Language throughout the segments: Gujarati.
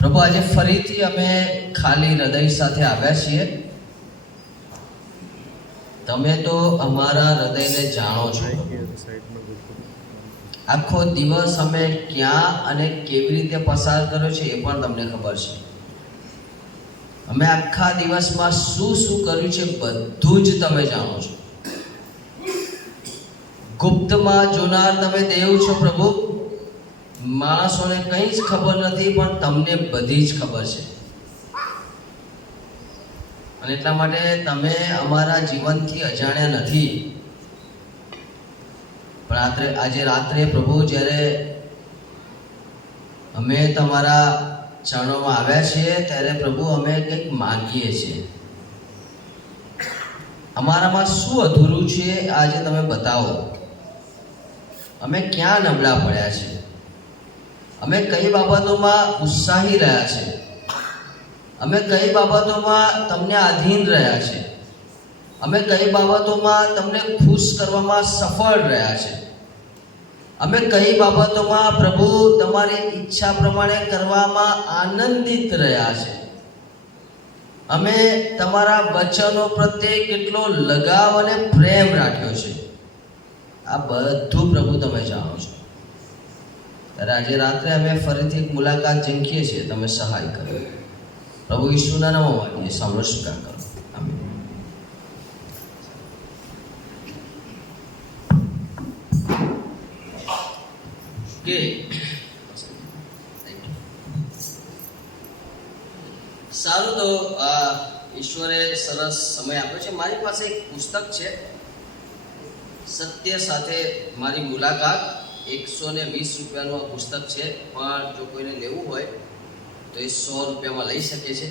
પ્રભુ આજે ફરીથી અમે ખાલી હૃદય સાથે આવ્યા છીએ. તમે તો અમારા હૃદયને જાણો છો. આખો દિવસ અમે ક્યાં અને કેવી રીતે પસાર કર્યો છે એ પણ તમને ખબર છે. અમે આખા દિવસમાં શું શું કર્યું છે બધું જ તમે જાણો છો. ગુપ્તમાં જોનાર તમે દેવ છો પ્રભુ. માણસોને કંઈ જ ખબર નથી, પણ તમને બધી જ ખબર છે. અને એટલા માટે તમે અમારા જીવનથી અજાણ્યા નથી. પણ આજે રાત્રે પ્રભુ જ્યારે અમે તમારા ચરણોમાં આવ્યા છીએ ત્યારે પ્રભુ અમે કંઈક માંગીએ છીએ. અમારામાં શું અધૂરું છે આજે તમે બતાવો. અમે ક્યાં નબળા પડ્યા છે, અમે કઈ બાબતોમાં ઉત્સાહી રહ્યા છે, અમે કઈ બાબતોમાં તમને આધીન રહ્યા છે, અમે કઈ બાબતોમાં તમને ખુશ કરવામાં સફળ રહ્યા છે, અમે કઈ બાબતોમાં પ્રભુ તમારી ઈચ્છા પ્રમાણે કરવામાં આનંદિત રહ્યા છે, અમે તમારા વચનો પ્રત્યે કેટલો લગાવ અને પ્રેમ રાખ્યો છે. આ બધું પ્રભુ તમે જાણો છો. ત્યારે આજે રાત્રે અમે ફરીથી એક મુલાકાત ઝંખીએ છીએ. તમે સહાય કરો પ્રભુ. ઈસુના નામમાં માંગીએ, સાંભળો, સ્વીકાર કરો. આમીન. કે સારું, તો ઈશ્વરે સરસ સમય આપ્યો છે. મારી પાસે એક પુસ્તક છે, સત્ય સાથે મારી મુલાકાત. 120 રૂપિયાનું આ પુસ્તક છે, પણ જો કોઈને લેવું હોય તો એ 100 રૂપિયામાં લઈ શકે છે.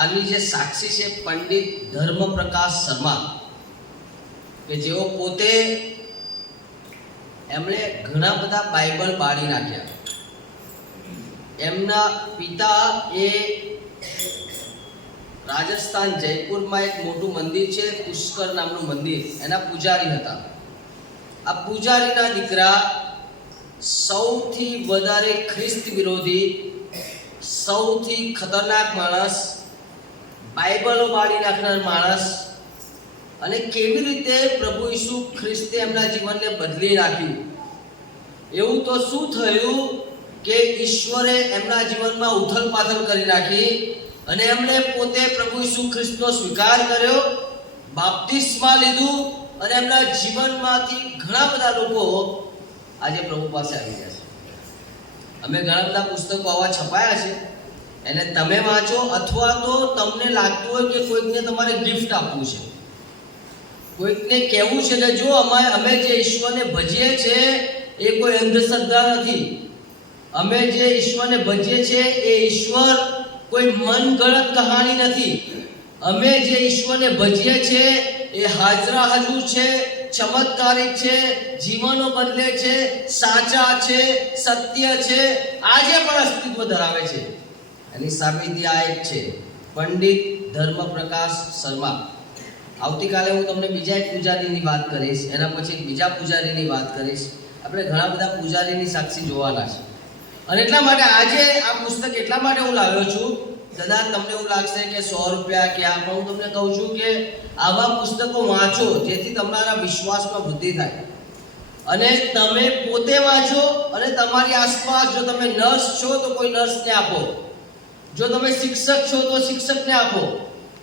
આની જે સાક્ષી છે પંડિત ધર્મપ્રકાશ શર્મા, કે જેઓ પોતે એમણે ઘણા બધા બાઇબલ બાળી નાખ્યા. એમના પિતા એ રાજસ્થાન જયપુરમાં એક મોટું મંદિર છે, પુષ્કર નામનું મંદિર, એના પૂજારી હતા. આ પૂજારીના દીકરા સૌથી વધારે ખ્રિસ્ત વિરોધી, સૌથી ખતરનાક માણસ, બાઇબલો બાળી નાખનાર માણસ, અને કેવી રીતે પ્રભુ ઈસુ ખ્રિસ્તે એમના જીવનને બદલી નાખ્યું. એવું તો શું થયું કે ઈશ્વરે એમના જીવનમાં ઉથલ પાથલ કરી નાખી અને એમણે પોતે પ્રભુ ઈસુ ખ્રિસ્તનો સ્વીકાર કર્યો, બાપ્તિસ્મા લીધું, અને એમના જીવનમાંથી ઘણા બધા લોકો આજે પ્રભુ પાસે આવી ગયા છે. અમે ઘણા બધા પુસ્તકો આવા છપાયા છે, એને તમે વાંચો, અથવા તો તમને લાગતું હોય કે કોઈકને તમારે ગિફ્ટ આપવું છે, કોઈકને કહેવું છે કે જો અમે જે ઈશ્વરને ભજીએ છીએ એ કોઈ અંધશ્રદ્ધા નથી. અમે જે ઈશ્વરને ભજીએ છીએ એ ઈશ્વર કોઈ મનગઢંત કહાણી નથી. અમે જે ઈશ્વરને ભજીએ છીએ એ હાજરા હજુર છે, ચમત્કારિક છે, જીવનો બદલે છે, સાચા છે, સત્ય છે, આજે પણ અસ્તિત્વ ધરાવે છે. એની સાબિતી આ એક છે, પંડિત ધર્મપ્રકાશ શર્મા. આવતીકાલે હું તમને બીજા એક પૂજારીની વાત કરીશ, એના પછી એક બીજા પૂજારીની વાત કરીશ. આપણે ઘણા બધા પૂજારીની સાક્ષી જોવાના છે. અને એટલા માટે આજે આ પુસ્તક એટલા માટે હું લાવ્યો છું. કદાચ તમને એવું લાગશે કે 100 રૂપિયા કે આ, પણ હું તમને કહું છું કે આવા પુસ્તકો વાંચો જેથી તમારા વિશ્વાસમાં વૃદ્ધિ થાય. અને તમે પોતે વાંચો અને તમારી આસપાસ, જો તમે નર્સ છો તો કોઈ નર્સને આપો, જો તમે શિક્ષક છો તો શિક્ષકને આપો,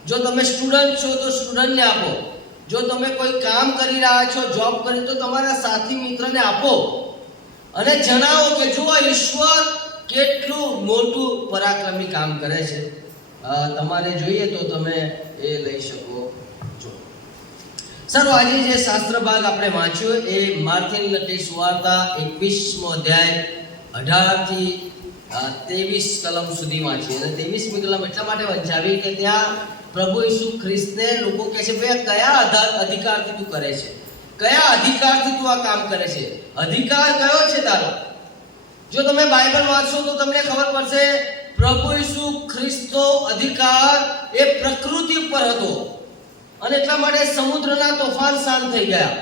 જો તમે સ્ટુડન્ટ છો તો સ્ટુડન્ટને આપો, જો તમે કોઈ કામ કરી રહ્યા છો, જોબ કરી, તો તમારા સાથી મિત્રને આપો અને જણાવો કે જો ઈશ્વર કેટલું મોટું પરાક્રમી કામ કરે છે. તમારે જોઈએ તો તમે એ લઈ શકો છો. સારું, આજે જે શાસ્ત્ર ભાગ આપણે વાંચ્યો એ માર્થિન લખેલી સુવાર્તા 21મો અધ્યાય 18 થી 23 કલમ સુધી વાંચી. અને 23મી કલમ એટલા માટે વંચાવી કે ત્યાં પ્રભુ ઈસુ ખ્રિસ્તને લોકો કહે છે, ભાઈ કયા અધિકારથી તું કરે છે, કયા અધિકારથી તું આ કામ કરે છે, અધિકાર કયો છે તારો? જો તમે બાઇબલ વાંચશો તો તમને ખબર પડશે પ્રભુ ઈસુ ખ્રિસ્તનો અધિકાર એ પ્રકૃતિ ઉપર હતો. અને એટલા માટે સમુદ્રના તોફાન શાંત થઈ ગયા.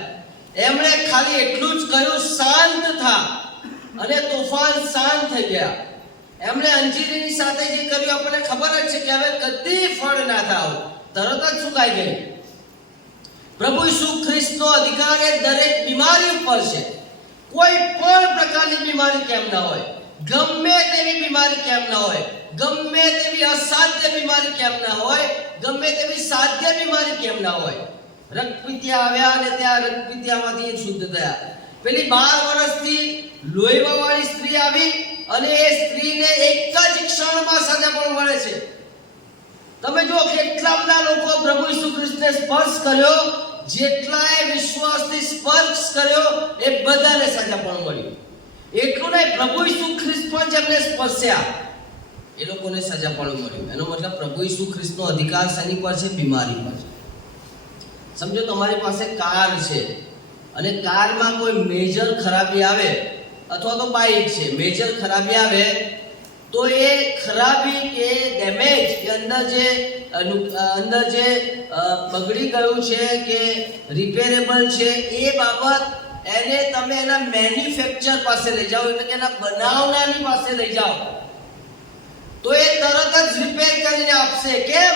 એમણે ખાલી એટલું જ કહ્યું, શાંત થા, અને તોફાન શાંત થઈ ગયા. એમણે અંજીરીની સાથે જે કર્યું આપણને ખબર જ છે કે હવે કદી ફળ ના થાવ, તરત જ સુકાઈ ગઈ. પ્રભુ ઈસુ ખ્રિસ્તનો અધિકાર એ દરેક બીમારી ઉપર છે. કોઈ પણ પ્રકારની બીમારી કેમ ના હોય, ગમે તેવી બીમારી કેમ ના હોય, ગમે તેવી અસાધ્ય બીમારી કેમ ના હોય, ગમે તેવી સાધ્ય બીમારી કેમ ના હોય. રક્તપિત્યા આવ્યા અને ત્યાં રક્તપિત્યામાંથી શુદ્ધ થયા. પેલી 12 વર્ષથી લોહીવાળી સ્ત્રી આવી અને એ સ્ત્રીને એક જ ક્ષણમાં સજા પણ મળે છે. તમે જો કેટલા બધા લોકો પ્રભુ ઈસુ ખ્રિસ્તને સ્પર્શ કર્યો, જેટલાએ વિશ્વાસથી સ્પર્શ કર્યો એ બધાને સજા પણ મળી. એટલું નહીં, પ્રભુ ઈસુ ખ્રિસ્ત પણ જેમને સ્પર્શ્યા એ લોકોને સજા પણ મળી. એનો મતલબ પ્રભુ ઈસુ ખ્રિસ્તનો અધિકાર શેની પર છે? બીમારી પર છે. સમજો તમારી પાસે કાર છે અને કારમાં કોઈ મેજર ખરાબી આવે, અથવા તો બાઇક છે, મેજર ખરાબી આવે તો એ ખરાબી કે ડેમેજ કે અંદર જે બગડી ગયું છે કે રિપેરેબલ છે એ બાબત એને તમે એના મેન્યુફેક્ચર પાસે લઈ જાઓ, એટલે કે એના બનાવનારની પાસે લઈ જાઓ તો એ તરત જ રિપેર કરીને આપશે. કેમ?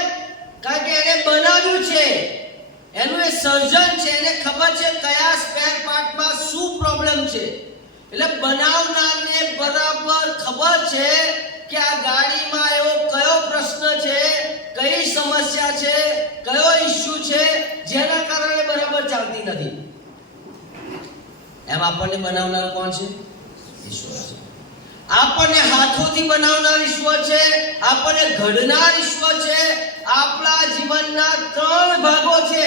કારણ કે એને બનાવ્યું છે, એનું એ સર્જન છે, એને ખબર છે કયા સ્પેર પાર્ટમાં શું પ્રોબ્લેમ છે. એટલે બનાવનારને બરાબર ખબર છે કે આ ગાડીમાં એવો કયો પ્રશ્ન છે, કઈ સમસ્યા છે, કયો ઇશ્યુ છે જેના કારણે બરાબર ચાલતી નથી. એમ આપણને બનાવનાર કોણ છે? ઈશ્વર છે. આપણને હાથોથી બનાવનાર ઈશ્વર છે, આપણને ઘડનાર ઈશ્વર છે. આપણા જીવનના 3 ભાગો છે.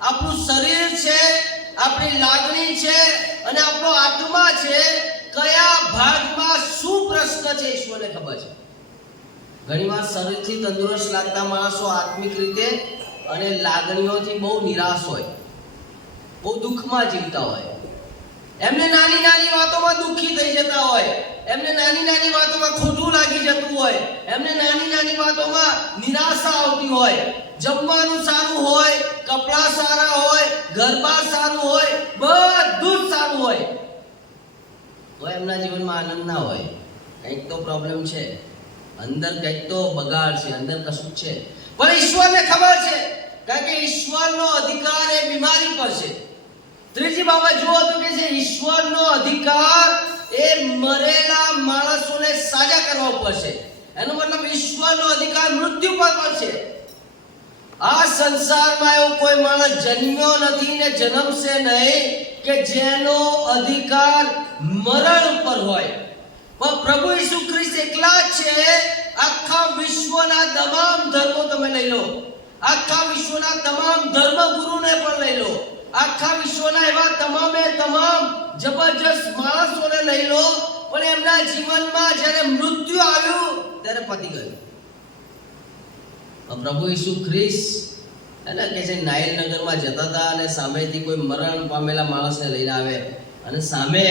આપણું શરીર છે, આપણી લાગણી છે અને આપણો આત્મા છે. કયા ભાગમાં શું પ્રશ્ન છે ઈશ્વરને ખબર છે. ઘણીવાર શરીરથી તંદુરસ્ત લાગતા માણસો આત્મિક રીતે અને લાગણીઓથી બહુ નિરાશ હોય, બહુ દુઃખમાં જીવતા હોય. એમને નાની નાની વાતોમાં દુઃખી થઈ જતા હોય, એમને નાની નાની વાતોમાં ખોટું લાગી જતું હોય, એમને નાની નાની વાતોમાં નિરાશા આવતી હોય. જમવાનું સારું હોય, કપડાં સારા હોય, ઘરબાર સારું હોય, બધું જ સારું હોય તો એમના જીવનમાં આનંદ ના હોય. કંઈક તો પ્રોબ્લેમ છે, અંદર કંઈક તો બગાડ છે, અંદર કશું છે. પણ ઈશ્વરને ખબર છે, કારણ કે ઈશ્વરનો અધિકાર એ બીમારી પર છે. ત્રીજી બાબત જુઓ તો કે છે ઈશ્વરનો અધિકાર એ મરેલા માણસોને સાજા કરવા ઉપર છે. એનો મતલબ ઈશ્વરનો અધિકાર મૃત્યુ પર છે. આ સંસારમાં એવો કોઈ માણસ જન્મ્યો નથી ને જન્મશે નહીં કે જેનો અધિકાર મરણ ઉપર હોય. પણ પ્રભુ ઈસુ ખ્રિસ્ત એકલા જ છે. આખા વિશ્વના તમામ ધર્મો તમે લઈ લો, આખા વિશ્વના તમામ ધર્મગુરુને પણ લઈ લો, આખા વિશ્વના એવા તમામે તમામ જબરજસ્ત માણસોને લઈ લો, પણ એમના જીવનમાં જ્યારે મૃત્યુ આવ્યું ત્યારે પતી ગયું. પ્રભુ ઈસુ ખ્રિસ્ત એને કે છે નાઇલનગરમાં જતા હતા અને સામેથી કોઈ મરણ પામેલા માણસને લઈને આવે અને સામે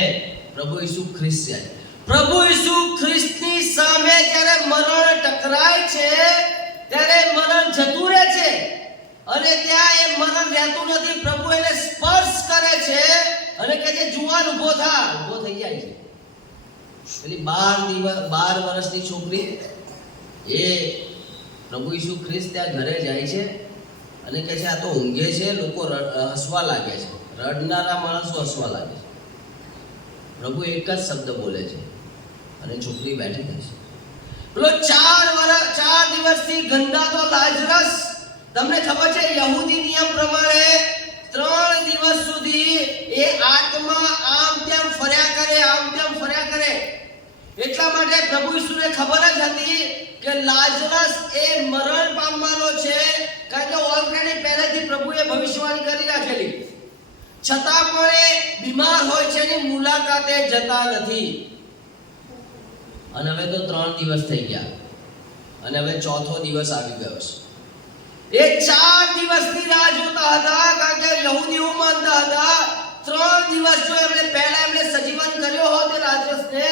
પ્રભુ ઈસુ ખ્રિસ્ત છે. પ્રભુ ઈસુ ખ્રિસ્તની સામે જ્યારે મરણ ટકરાય છે ત્યારે મરણ જતું રહે છે અને ત્યાં એ મરણ રહેતું નથી. પ્રભુ એને સ્પર્શ કરે છે અને કહે છે જુવાન ઊભો થઈ જાય છે. પેલી 12 વર્ષની છોકરી એ પ્રભુ ઈસુ ખ્રિસ્ત ત્યાં ઘરે જાય છે અને કહે છે આ તો ઊંઘે છે, લોકો હસવા લાગે છે, રડનારા માણસો હસવા લાગે છે. પ્રભુ એક જ શબ્દ બોલે છે અને છોકરી બેઠી થઈ છે. પેલો 4 દિવસથી ગંધાતો લાજરસ, તમને ખબર છે યહૂદી નિયમ પ્રમાણે 3 દિવસ સુધી એ આત્મા આમ તેમ ફર્યા કરે. એટલા માટે પ્રભુ ઈસુને ખબર જ હતી કે લાજરસ એ મરણ પામવાનો છે, કારણ કે ઓલરેડી પહેલેથી પ્રભુએ ભવિષ્યવાણી કરી રાખેલી. છતાં પણ એ બીમાર હોય છે એની મુલાકાતે જતા નથી. અને હવે તો 3 દિવસ થઈ ગયા અને હવે 4થો દિવસ આવી ગયો છે. એ 4 દિવસની રાહ જોતા હતા, કારણ કે યહૂદીઓ માનતા હતા 3 દિવસ જો એમણે સજીવન કર્યો હોત એ લાજરસને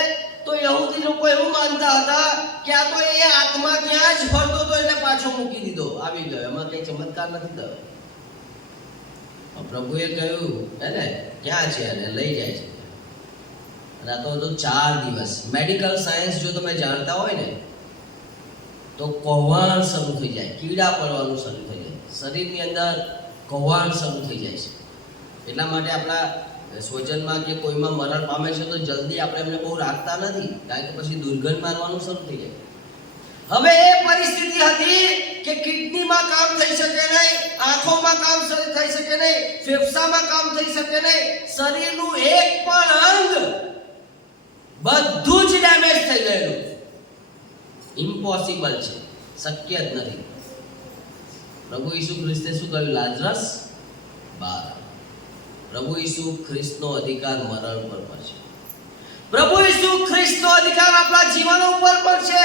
તો યહૂદી લોકો એવું માનતા હતા કે આ તો એ આત્મા ત્યાં જ ફરતો હતો એટલે પાછો મૂકી દીધો, આવી ગયો, એમાં કઈ ચમત્કાર નથી થયો. પ્રભુએ કહ્યું એને ક્યાં છે અને લઈ જાય છે. અને આ તો 4 દિવસ. મેડિકલ સાયન્સ જો તમે જાણતા હોય ને તો કૌભાંડ શરૂ થઈ જાય, કીડા પડવાનું શરૂ થઈ જાય, શરીરની અંદર કૌભાંડ શરૂ થઈ જાય છે. એટલા માટે આપણા સ્વજનમાં કે કોઈમાં મરણ પામે છે તો જલ્દી આપણે એમને બહુ રાખતા નથી, કારણ કે પછી દુર્ગંધ મારવાનું શરૂ થઈ જાય. હવે એ પરિસ્થિતિ હતી કે કિડનીમાં કામ થઈ શકે નહીં, આંખોમાં કામ થઈ શકે નહીં, ફેફસામાં કામ થઈ શકે નહીં, શરીરનું એક પણ અંગ બધું જ ડેમેજ થઈ ગયેલું. ઇમ્પોસિબલ છે, શક્ય જ નથી. પ્રભુ ઈસુ ખ્રિસ્તે શું કહ્યું? લાજરસ બહાર. પ્રભુ ઈસુ ખ્રિસ્તનો અધિકાર મરણ પર પણ છે. પ્રભુ ઈસુ ખ્રિસ્તનો અધિકાર આપણા જીવન ઉપર પણ છે.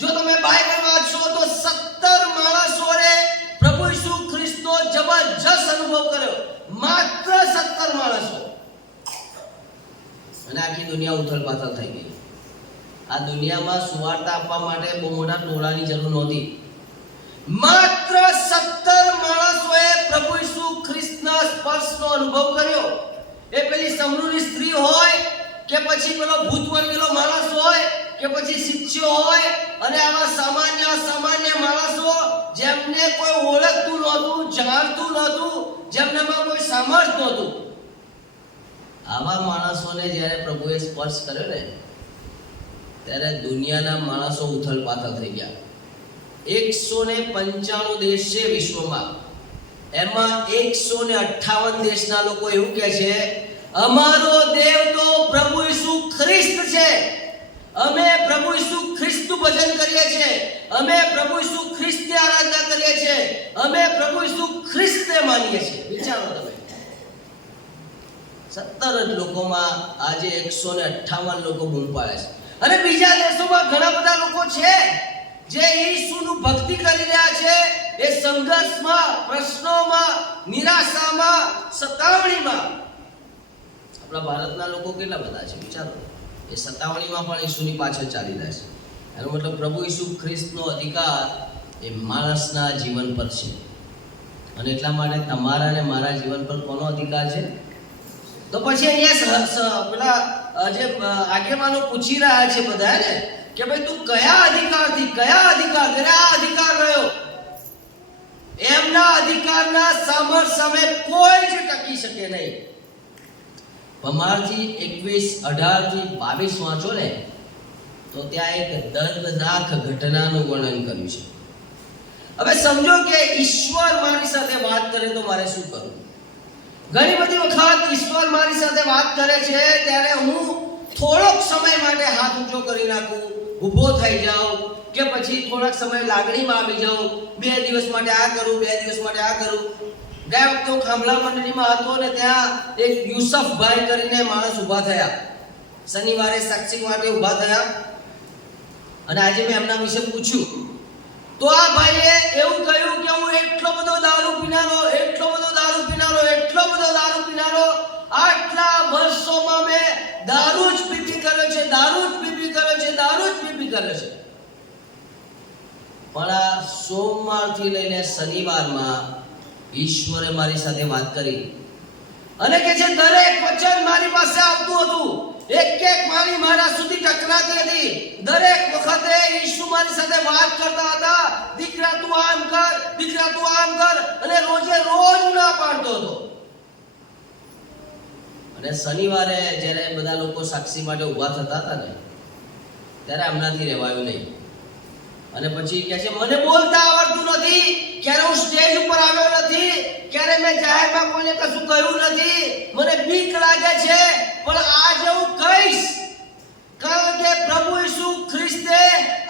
જો તમે બાઇબલ વાંચશો તો 17 માણસોએ પ્રભુ ઈસુ ખ્રિસ્તનો જબરજસ્ત અનુભવ કર્યો. માત્ર 17 માણસો, અને આખી દુનિયા ઉથલપાથલ થઈ ગઈ. આ દુનિયામાં સુવાર્તા આપવા માટે બહુ મોટા ટોળાની જરૂર નહોતી. માત્ર 17 માણસોએ પ્રભુ ઈસુ ખ્રિસ્તના સ્પર્શનો અનુભવ કર્યો. એ પેલી સમરૂની સ્ત્રી હોય કે પછી પેલો ભૂત વર્ગેલો માણસ હોય કે પછી શિષ્યો હોય અને આવા સામાન્ય માણસો જેમને કોઈ ઓળખતું નહોતું, જાણતું નહોતું, જેમનામાં કોઈ સામર્થ્ય નહોતું, આવા માણસોને જ્યારે પ્રભુએ સ્પર્શ કર્યો ને ત્યારે દુનિયાના માણસો ઉથલપાથલ થઈ ગયા. 195 દેશ છે વિશ્વમાં, એમાં 158 દેશના લોકો એવું કહે છે અમારો દેવ તો પ્રભુ ઈસુ ખ્રિસ્ત છે, અમે પ્રભુ ઈસુ ખ્રિસ્તનું ભજન કરીએ છીએ, અમે પ્રભુ ઈસુ ખ્રિસ્તની આરાધના કરીએ છીએ, અમે પ્રભુ ઈસુ ખ્રિસ્તને માનીએ છીએ. વિચારો તમે, 17 જ લોકોમાં આજે 158 લોકો બૂમ પાડે છે. અને બીજા દેશોમાં ઘણા બધા લોકો છે જે ઈસુનું ભક્તિ કરી રહ્યા છે. એ સંઘર્ષમાં, પ્રશ્નોમાં, નિરાશામાં, સતાવણીમાં. આપણા ભારતના લોકો કેટલા બધા છે વિચારો. એ સતાવણીમાં પણ ઈસુની પાછળ ચાલી રહ્યા છે. એનો મતલબ પ્રભુ ઈસુ ખ્રિસ્તનો અધિકાર એ માણસના જીવન પર છે. અને એટલા માટે તમારા અને મારા જીવન પર કોનો અધિકાર છે? તો પછી અહીંયા પેલા જે આગેવાનો પૂછી રહ્યા છે બધા ને કે ભાઈ તું કયા અધિકારથી આ અધિકાર રહ્યો? એમના અધિકારના સામર્થ્ય સામે કોઈ જ ટકી શકે નહીં. ભમારથી 21:18 થી 22 વાંચો ને તો ત્યાં એક દર્દનાક ઘટનાનું વર્ણન કર્યું છે. હવે સમજો કે ઈશ્વર મારી સાથે વાત કરે તો મારે શું કરવું? ઘણી બધી વખત ઈશ્વર મારી સાથે વાત કરે છે ત્યારે હું થોડોક સમય માટે હાથ ઊંચો કરી નાખું, ઊભો થઈ જાઉં, કે પછી થોડાક સમય લાગણીમાં આવી જાઉં, 2 દિવસ માટે આ કરું, 2 દિવસ માટે આ કરું. ગયા વખતે હું ખાંભલા મંડળીમાં હતો ને ત્યાં એક યુસફભાઈ કરીને માણસ ઊભા થયા. શનિવારે સાક્ષી માટે ઊભા થયા અને આજે મેં એમના વિશે પૂછ્યું તો આ ભાઈએ એવું કહ્યું કે હું એટલો બધો દારૂ પીનારો, આટલા વર્ષોમાં મેં દારૂ જ પીપી કર્યો છે. પણ આ સોમવારથી લઈને શનિવારમાં ઈશ્વરે મારી સાથે વાત કરી અને કે જે દરેક વચન મારી પાસે આવતું હતું, એક વાણી મારા સુધી ટકરાતી હતી. દરેક વખતે ઈસુ મારી સાથે વાત કરતા હતા, દીકરા તું આમ કર, અને રોજ ના પાડતો હતો. અને શનિવારે જ્યારે બધા લોકો સાક્ષી માટે ઊભા થતા હતા ને ત્યારે એમનાથી રહેવાયું નહીં. અને પછી કહે છે મને બોલતા આવડતું નથી, ક્યારે હું સ્ટેજ ઉપર આવ્યો નથી, ક્યારે મેં જાહેરમાં કોઈને કશું કહ્યું નથી, મને બીક લાગે છે, પણ આજે હું કહીશ કારણ કે પ્રભુ ઈસુ ખ્રિસ્તે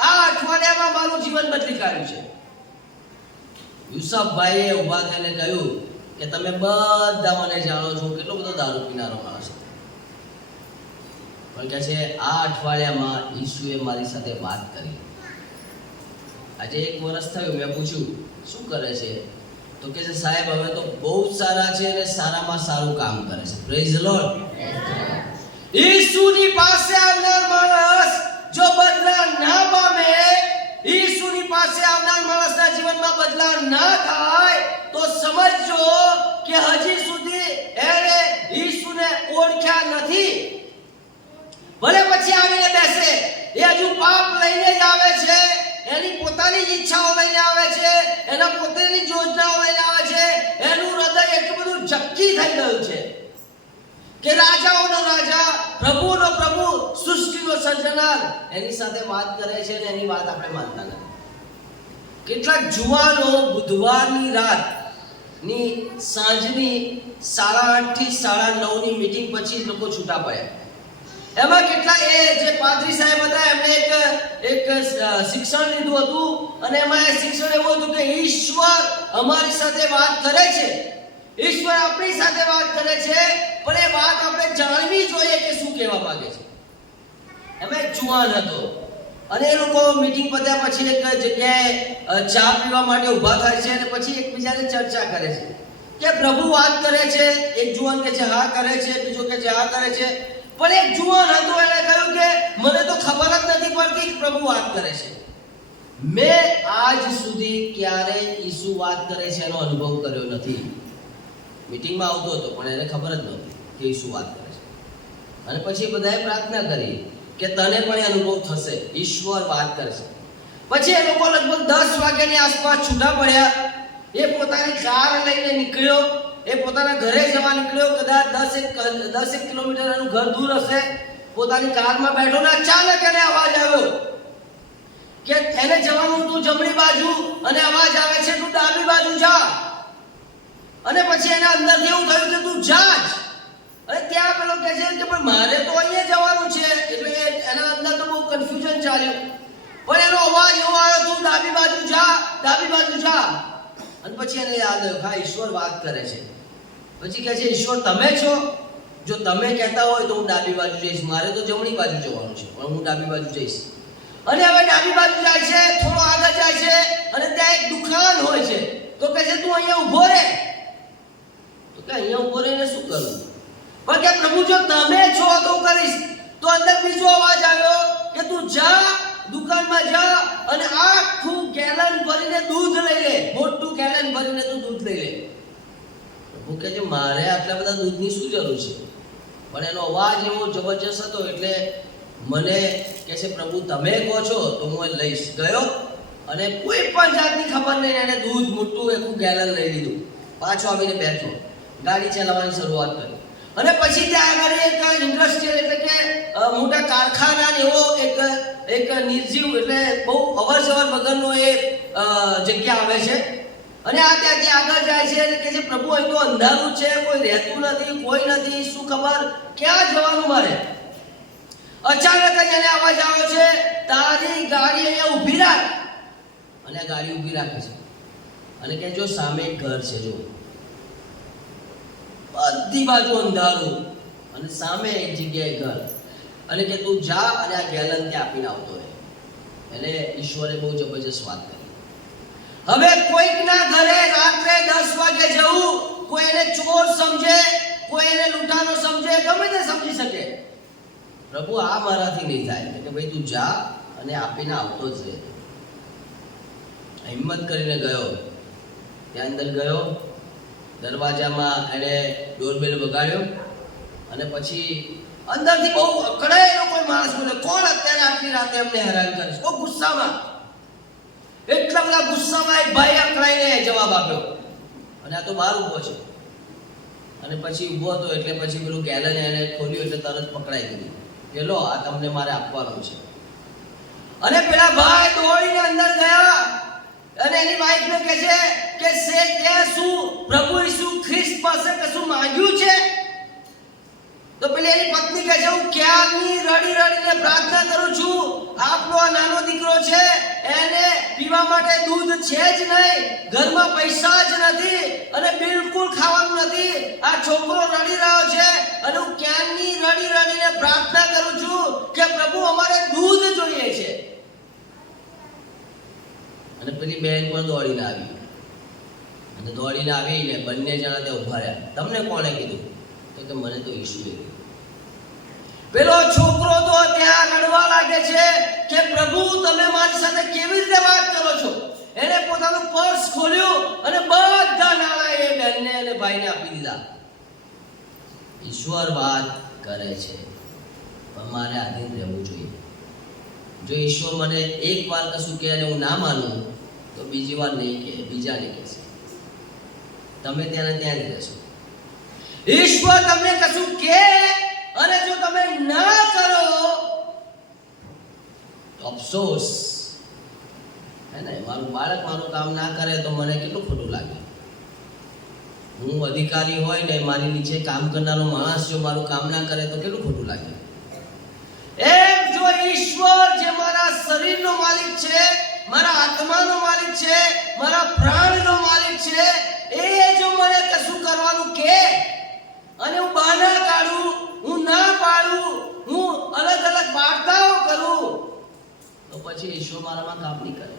આ અઠવાડિયામાં મારું જીવન બદલી કાઢ્યું છે. યુસફભાઈએ ઊભા થઈને કહ્યું કે તમે બધા મને જાણો છો કેટલો બધો દારૂ પીનારો માણસ છે, પણ કહે છે આ અઠવાડિયામાં ઈસુએ મારી સાથે વાત કરી. આજે 1 વર્ષ થયું, મેં પૂછ્યું શું કરે છે તો કે છે સાહેબ હવે તો બહુ સારા છે અને સારામાં સારું કામ કરે છે. Praise the lord. ઈસુની પાસે આવનાર માણસ જો બદલા ના પામે, ઈસુની પાસે આવનાર માણસના જીવનમાં બદલાવ ના થાય તો સમજજો કે હજી સુધી એણે ઈસુને ઓળખ્યા નથી. ભલે પછી આવીને બેસે, એ હજુ પાપ લઈને જ આવે છે, એની પોતાની જ ઈચ્છાઓ લઈને આવે છે, એના પોતાની યોજનાઓ લઈને આવે છે. એનું હૃદય એટલું બધું જક્કી થઈ ગયું છે કે રાજાઓનો રાજા, પ્રભુનો પ્રભુ, સૃષ્ટિનો સર્જનાર એની સાથે વાત કરે છે અને એની વાત આપણે માનતા નથી. કેટલાક જુવાનો બુધવારની રાત ની સાંજની 8:30 થી 9:30 ની મીટિંગ પછી લોકો છૂટા પડ્યા. એમાં કેટલા એ જે પાદરી સાહેબ હતા એમને એક શિક્ષણ લીધું હતું અને એમાં એ શિક્ષણ એવું હતું કે ઈશ્વર અમારી સાથે વાત કરે છે, ઈશ્વર આપણી સાથે વાત કરે છે, પણ એ વાત આપણે જાણવી જોઈએ કે શું કહેવા માંગે છે. એમાં એક જુવાન હતો અને એ લોકો મીટિંગ પત્યા પછી એક જગ્યાએ ચા પીવા માટે ઊભા થાય છે અને પછી એકબીજાને ચર્ચા કરે છે કે પ્રભુ વાત કરે છે. એક જુવાન કહે છે હા કરે છે, બીજો કહે છે હા કરે છે. પણ એક જુવાન હતો, એને કહ્યું કે મને તો ખબર જ નથી પડતી કે પ્રભુ વાત કરે છે. મેં આજ સુધી ક્યારેય ઈસુ વાત કરે છે એનો અનુભવ કર્યો નથી. મીટિંગમાં આવતો હતો પણ એને ખબર જ નહોતી કે ઈસુ વાત કરે છે. અને પછી બધાએ પ્રાર્થના કરી કે તને પણ એ અનુભવ થશે, ઈશ્વર વાત કરશે. પછી એ લોકો લગભગ 10 વાગ્યાની આસપાસ છૂટા પડ્યા. એ પોતાની કાર લઈને નીકળ્યો, એ પોતાના ઘરે જવા નીકળ્યો. કદાચ 10 કિલોમીટર એનું ઘર દૂર હશે. પોતાની કારમાં બેઠો ને અચાનક એને અવાજ આવ્યો કે એને જવાનું તું જમણી બાજુ અને અવાજ આવે છે તું ડાબી બાજુ જા. અને પછી એના અંદરથી એવું થયું કે તું જા જ. અને ત્યાં પેલો કહે છે કે પણ મારે તો અહીંયા જવાનું છે. એટલે એના અંદર તો બહુ કન્ફ્યુઝન ચાલ્યું. પણ એનો અવાજ એવો આવ્યો તું ડાબી બાજુ જા, ડાબી બાજુ જા. અને પછી એને યાદ આવ્યું હા ઈશ્વર વાત કરે છે. પછી કહે છે ઈશ્વર તમે છો? જો તમે કહેતા હોય તો હું ડાબી બાજુ જઈશ, મારે તો જમણી બાજુ જવાનું છે પણ હું ડાબી બાજુ જઈશ. અને હવે ડાબી બાજુ જાય છે, થોડો આગળ જાય છે અને ત્યાં એક દુકાન હોય છે. તો કહે છે તું અહીંયા ઊભો રહે. તો કે અહીંયા ઊભો રહીને શું કરું? પણ કે પ્રભુ જો તમે છો તો હું કરીશ. તો અંદર બીજો અવાજ આવ્યો કે તું જા, દુકાનમાં જા અને આખું ગેલન ભરીને દૂધ લઈ લે, મોટું ગેલન ભરીને તું દૂધ લઈ લે. પ્રભુ કહે છે મારે આટલા બધા દૂધની શું જરૂર છે? પણ એનો અવાજ એવો જબરજસ્ત હતો એટલે મને કહે છે પ્રભુ તમે કહો છો તો હું લઈશ. ગયો અને કોઈ પણ જાતની ખબર નહીં, એને દૂધ મોટું આખું ગેલન લઈ લીધું. પાછો આવીને બેઠો, ગાડી ચલાવવાની શરૂઆત કરી. અને પછી ત્યાં આગળ એક ઇન્ડસ્ટ્રીયલ એટલે કે મોટા કારખાના એવો એક નિર્જીવ એટલે બહુ અવર જવર વગરનો એ જગ્યા આવે છે. અને આ ત્યાંથી આગળ જાય છે અને કહે છે પ્રભુ અહીં તો અંધારું છે, કોઈ રહેતું નથી, કોઈ નથી, શું ખબર ક્યાં જવાનું મારે? અચાનક જ એને અવાજ આવ્યો છે તારી ગાડી અહીંયા ઊભી રાખ. અને આ ગાડી ઊભી રાખે છે અને કે જો સામે એક ઘર છે, જો બધી બાજુ અંધારું અને સામે એક જગ્યાએ ઘર. અને કે તું જા અને આ ગેલન ત્યાં આપીને આવતો રહે. એને ઈશ્વરે બહુ જબરજસ્ત વાત કરી. હવે કોઈકના ઘરે રાત્રે 10 વાગે જવું, કોઈ એને ચોર સમજે, કોઈ એને લૂંટારો સમજે, ગમે તે સમજી શકે. પ્રભુ આ મારાથી નહીં થાય કે ભાઈ તું જા અને આપીને આવતો જ રહે. હિંમત કરીને ગયો, ત્યાં અંદર ગયો, દરવાજામાં એને ડોરબેલ વગાડ્યો અને પછી અંદરથી બહુ અકળાયેલો કોઈ માણસ બોલે કોણ અત્યારે આટલી રાતે અમને હેરાન કરે છે? બહુ ગુસ્સામાં, એટલા બધા ગુસ્સામાં એક ભાઈ અકળાઈને જવાબ આપ્યો. અને આ તો બહાર ઊભો છે. અને પછી ઊભો હતો એટલે પછી પેલું ગેલન એને ખોલ્યું એટલે તરત પકડાઈ ગયું કે લો આ તમને મારે આપવાનું છે. અને પેલા ભાઈ દોડીને અંદર ગયા અને એની વાઈફને કહે છે કે તે શું પ્રભુ ઈસુ ખ્રિસ્ત પાસે કશું માંગ્યું છે? તો પેલી એની પત્ની કહે છે હું ક્યારની રડી રડીને પ્રાર્થના કરું છું, આપણો આ નાનો દીકરો છે એને પીવા માટે દૂધ છે જ નહીં, ઘરમાં પૈસા જ નથી અને બિલકુલ ખાવાનું નથી, આ છોકરો રડી રહ્યો છે અને હું ક્યારની રડી રડીને પ્રાર્થના કરું છું કે પ્રભુ અમારે દૂધ જોઈએ છે. અને પેલી બહેન પણ દોડીને આવી અને દોડીને આવીને બંને જણા ત્યાં ઉભા રહ્યા. તમને કોણે કીધું? તો કે મને તો ઈશ્વરે કીધું. પેલો છોકરો તો ત્યાં રડવા લાગે છે કે પ્રભુ તમે મારી સાથે કેવી રીતે વાત કરો છો? એને પોતાનું પર્સ ખોલ્યું અને બધા નાણાં એ બહેનને અને ભાઈને આપી દીધા. ઈશ્વર વાત કરે છે. પણ મારે આધીન રહેવું જોઈએ. જો ઈશ્વર મને એક વાર કશું કહે અને હું ના માનું તો બીજી વાર નહીં કહે, બીજાને કહેશે. તમે ત્યાં જ રહેશો. ઈશ્વર તમને કશું કહે અને જો તમે ના કરો તો અફસોસ, હે ને? મારું બાળક મારું કામ ના કરે તો મને કેટલું ખોટું લાગે. હું અધિકારી હોય ને મારી નીચે કામ કરનારો માણસ જો મારું કામ ના કરે તો કેટલું ખોટું લાગે. એમ જો ઈશ્વર જે મારા શરીરનો માલિક છે, મારા આત્માનો માલિક છે, મારા પ્રાણનો માલિક છે, એ જો મને કશું કરવાનું કહે અને હું બહાના કાઢું, હું ના પાડું, હું અલગ અલગ વાર્તાઓ કરું તો પછી ઈશ્વર મારામાં કામ નહીં કરે.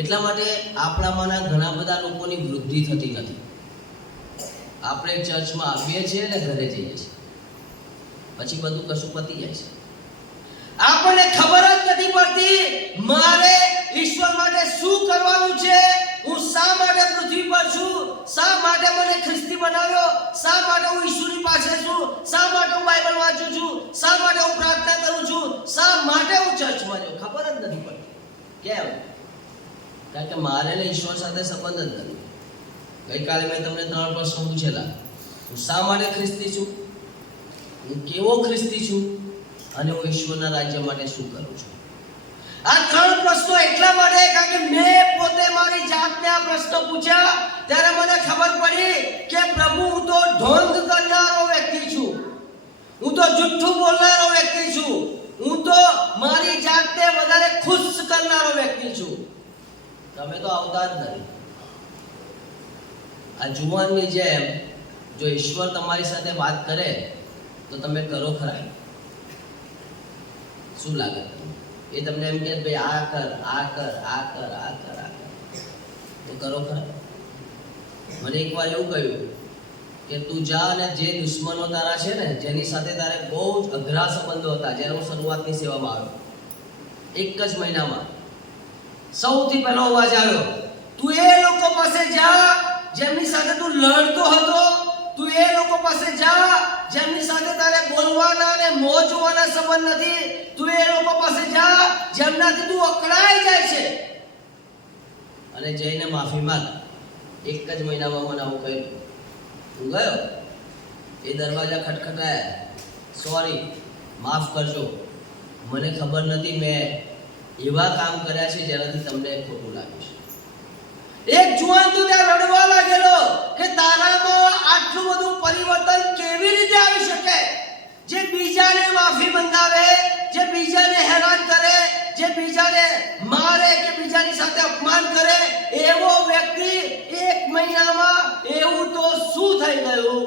એટલા માટે આપણામાંના ઘણા બધા લોકોની વૃદ્ધિ થતી નથી. આપણે ચર્ચમાં આવીએ છીએ ને ઘરે જઈએ છીએ, પછી બધું કશું પતી જાય છે. આપણને ખબર જ નથી પડતી મારે ઈશ્વર માટે શું કરવાનું છે, હું શા માટે પૃથ્વી પર છું, શા માટે મને ખ્રિસ્તી બનાવ્યો, શા માટે હું ઈશ્વરની પાસે છું, શા માટે હું બાઇબલ વાંચું છું, શા માટે હું પ્રાર્થના કરું છું, શા માટે હું ચર્ચમાં જાઉં. ખબર જ નથી પડતી. કેમ? કારણ કે મારે ને ઈશ્વર સાથે સંબંધ જ નથી. ગઈકાલે મેં તમને 3 પ્રશ્નો પૂછેલા. હું શા માટે ખ્રિસ્તી છું, હું કેવો ખ્રિસ્તી છું અને હું ઈશ્વરના રાજ્ય માટે શું કરું છું. આ 3 પ્રશ્નો એટલા માટે કારણ કે મેં પોતે મારી જાતને આ પ્રશ્નો પૂછ્યા ત્યારે મને ખબર પડી કે પ્રભુ હું તો ઢોંગ કરનારો વ્યક્તિ છું, હું તો જુઠ્ઠું બોલનારો વ્યક્તિ છું, હું તો મારી જાતને વધારે ખુશ કરનારો વ્યક્તિ છું. તમે તો આવતા જ નથી. આ જુવાનની જેમ જો ઈશ્વર તમારી સાથે વાત કરે તો તમે કરો ખરા? શું લાગે? એ તમને એમ કે ભાઈ આ કર, આ કર, આ કર, આ કર, આ કર, તો કરો ખરા? મને એકવાર એવું કહ્યું કે તું જા અને જે દુશ્મનો તારા છે ને, જેની સાથે તારે બહુ જ અઘરા સંબંધો હતા, જ્યારે હું શરૂઆતની સેવામાં આવ્યો, એક જ મહિનામાં સૌથી પહેલો અવાજ આવ્યો, તું એ લોકો પાસે જા જેમની સાથે તું લડતો હતો, તું એ લોકો પાસે જા જેમની સાથે તારે બોલવાના અને મોં જોવાના સંબંધ નથી, તું એ લોકો પાસે જા જેમનાથી તું અકળાઈ જાય છે અને જઈને માફી માંગ. એક જ મહિનામાં મને આવું કહ્યું. હું ગયો, એ દરવાજા ખટખટાયા, સોરી, માફ કરજો, મને ખબર નથી મેં એવા કામ કર્યા છે જેનાથી તમને ખોટું લાગ્યું છે. એક જુવાન તો ત્યાં રડવા લાગેલો કે તારામાં આટલું બધું પરિવર્તન કેવી રીતે આવી શકે, જે બીજાને માફી મંગાવે, જે બીજાને હેરાન કરે, જે બીજાને મારે કે બીજાની સાથે અપમાન કરે, એવો વ્યક્તિ એક મહિનામાં એવું તો શું થઈ ગયું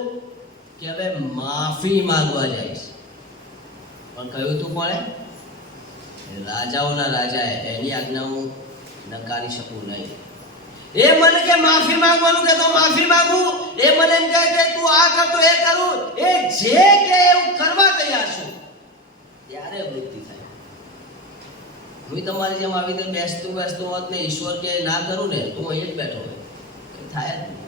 કે હવે માફી માંગવા જાય છે. પણ કહ્યું તું કોણે? રાજાઓના રાજાએ. એની આજ્ઞા હું નકારી શકું નહીં. એ મને કે માફી માંગવાનું કે તો માફી માંગું, એ મને એમ કહે કે તું આ કર તો એ કરું, એ જે કે એવું કરવા તૈયાર છું, ત્યારે વૃત્તિ થાય. હું તમારી જેમ આવી રીતે બેસતું હોત ને ઈશ્વર કે ના કરું ને તો હું અહીં જ બેઠો હોય, થાય જ નહીં.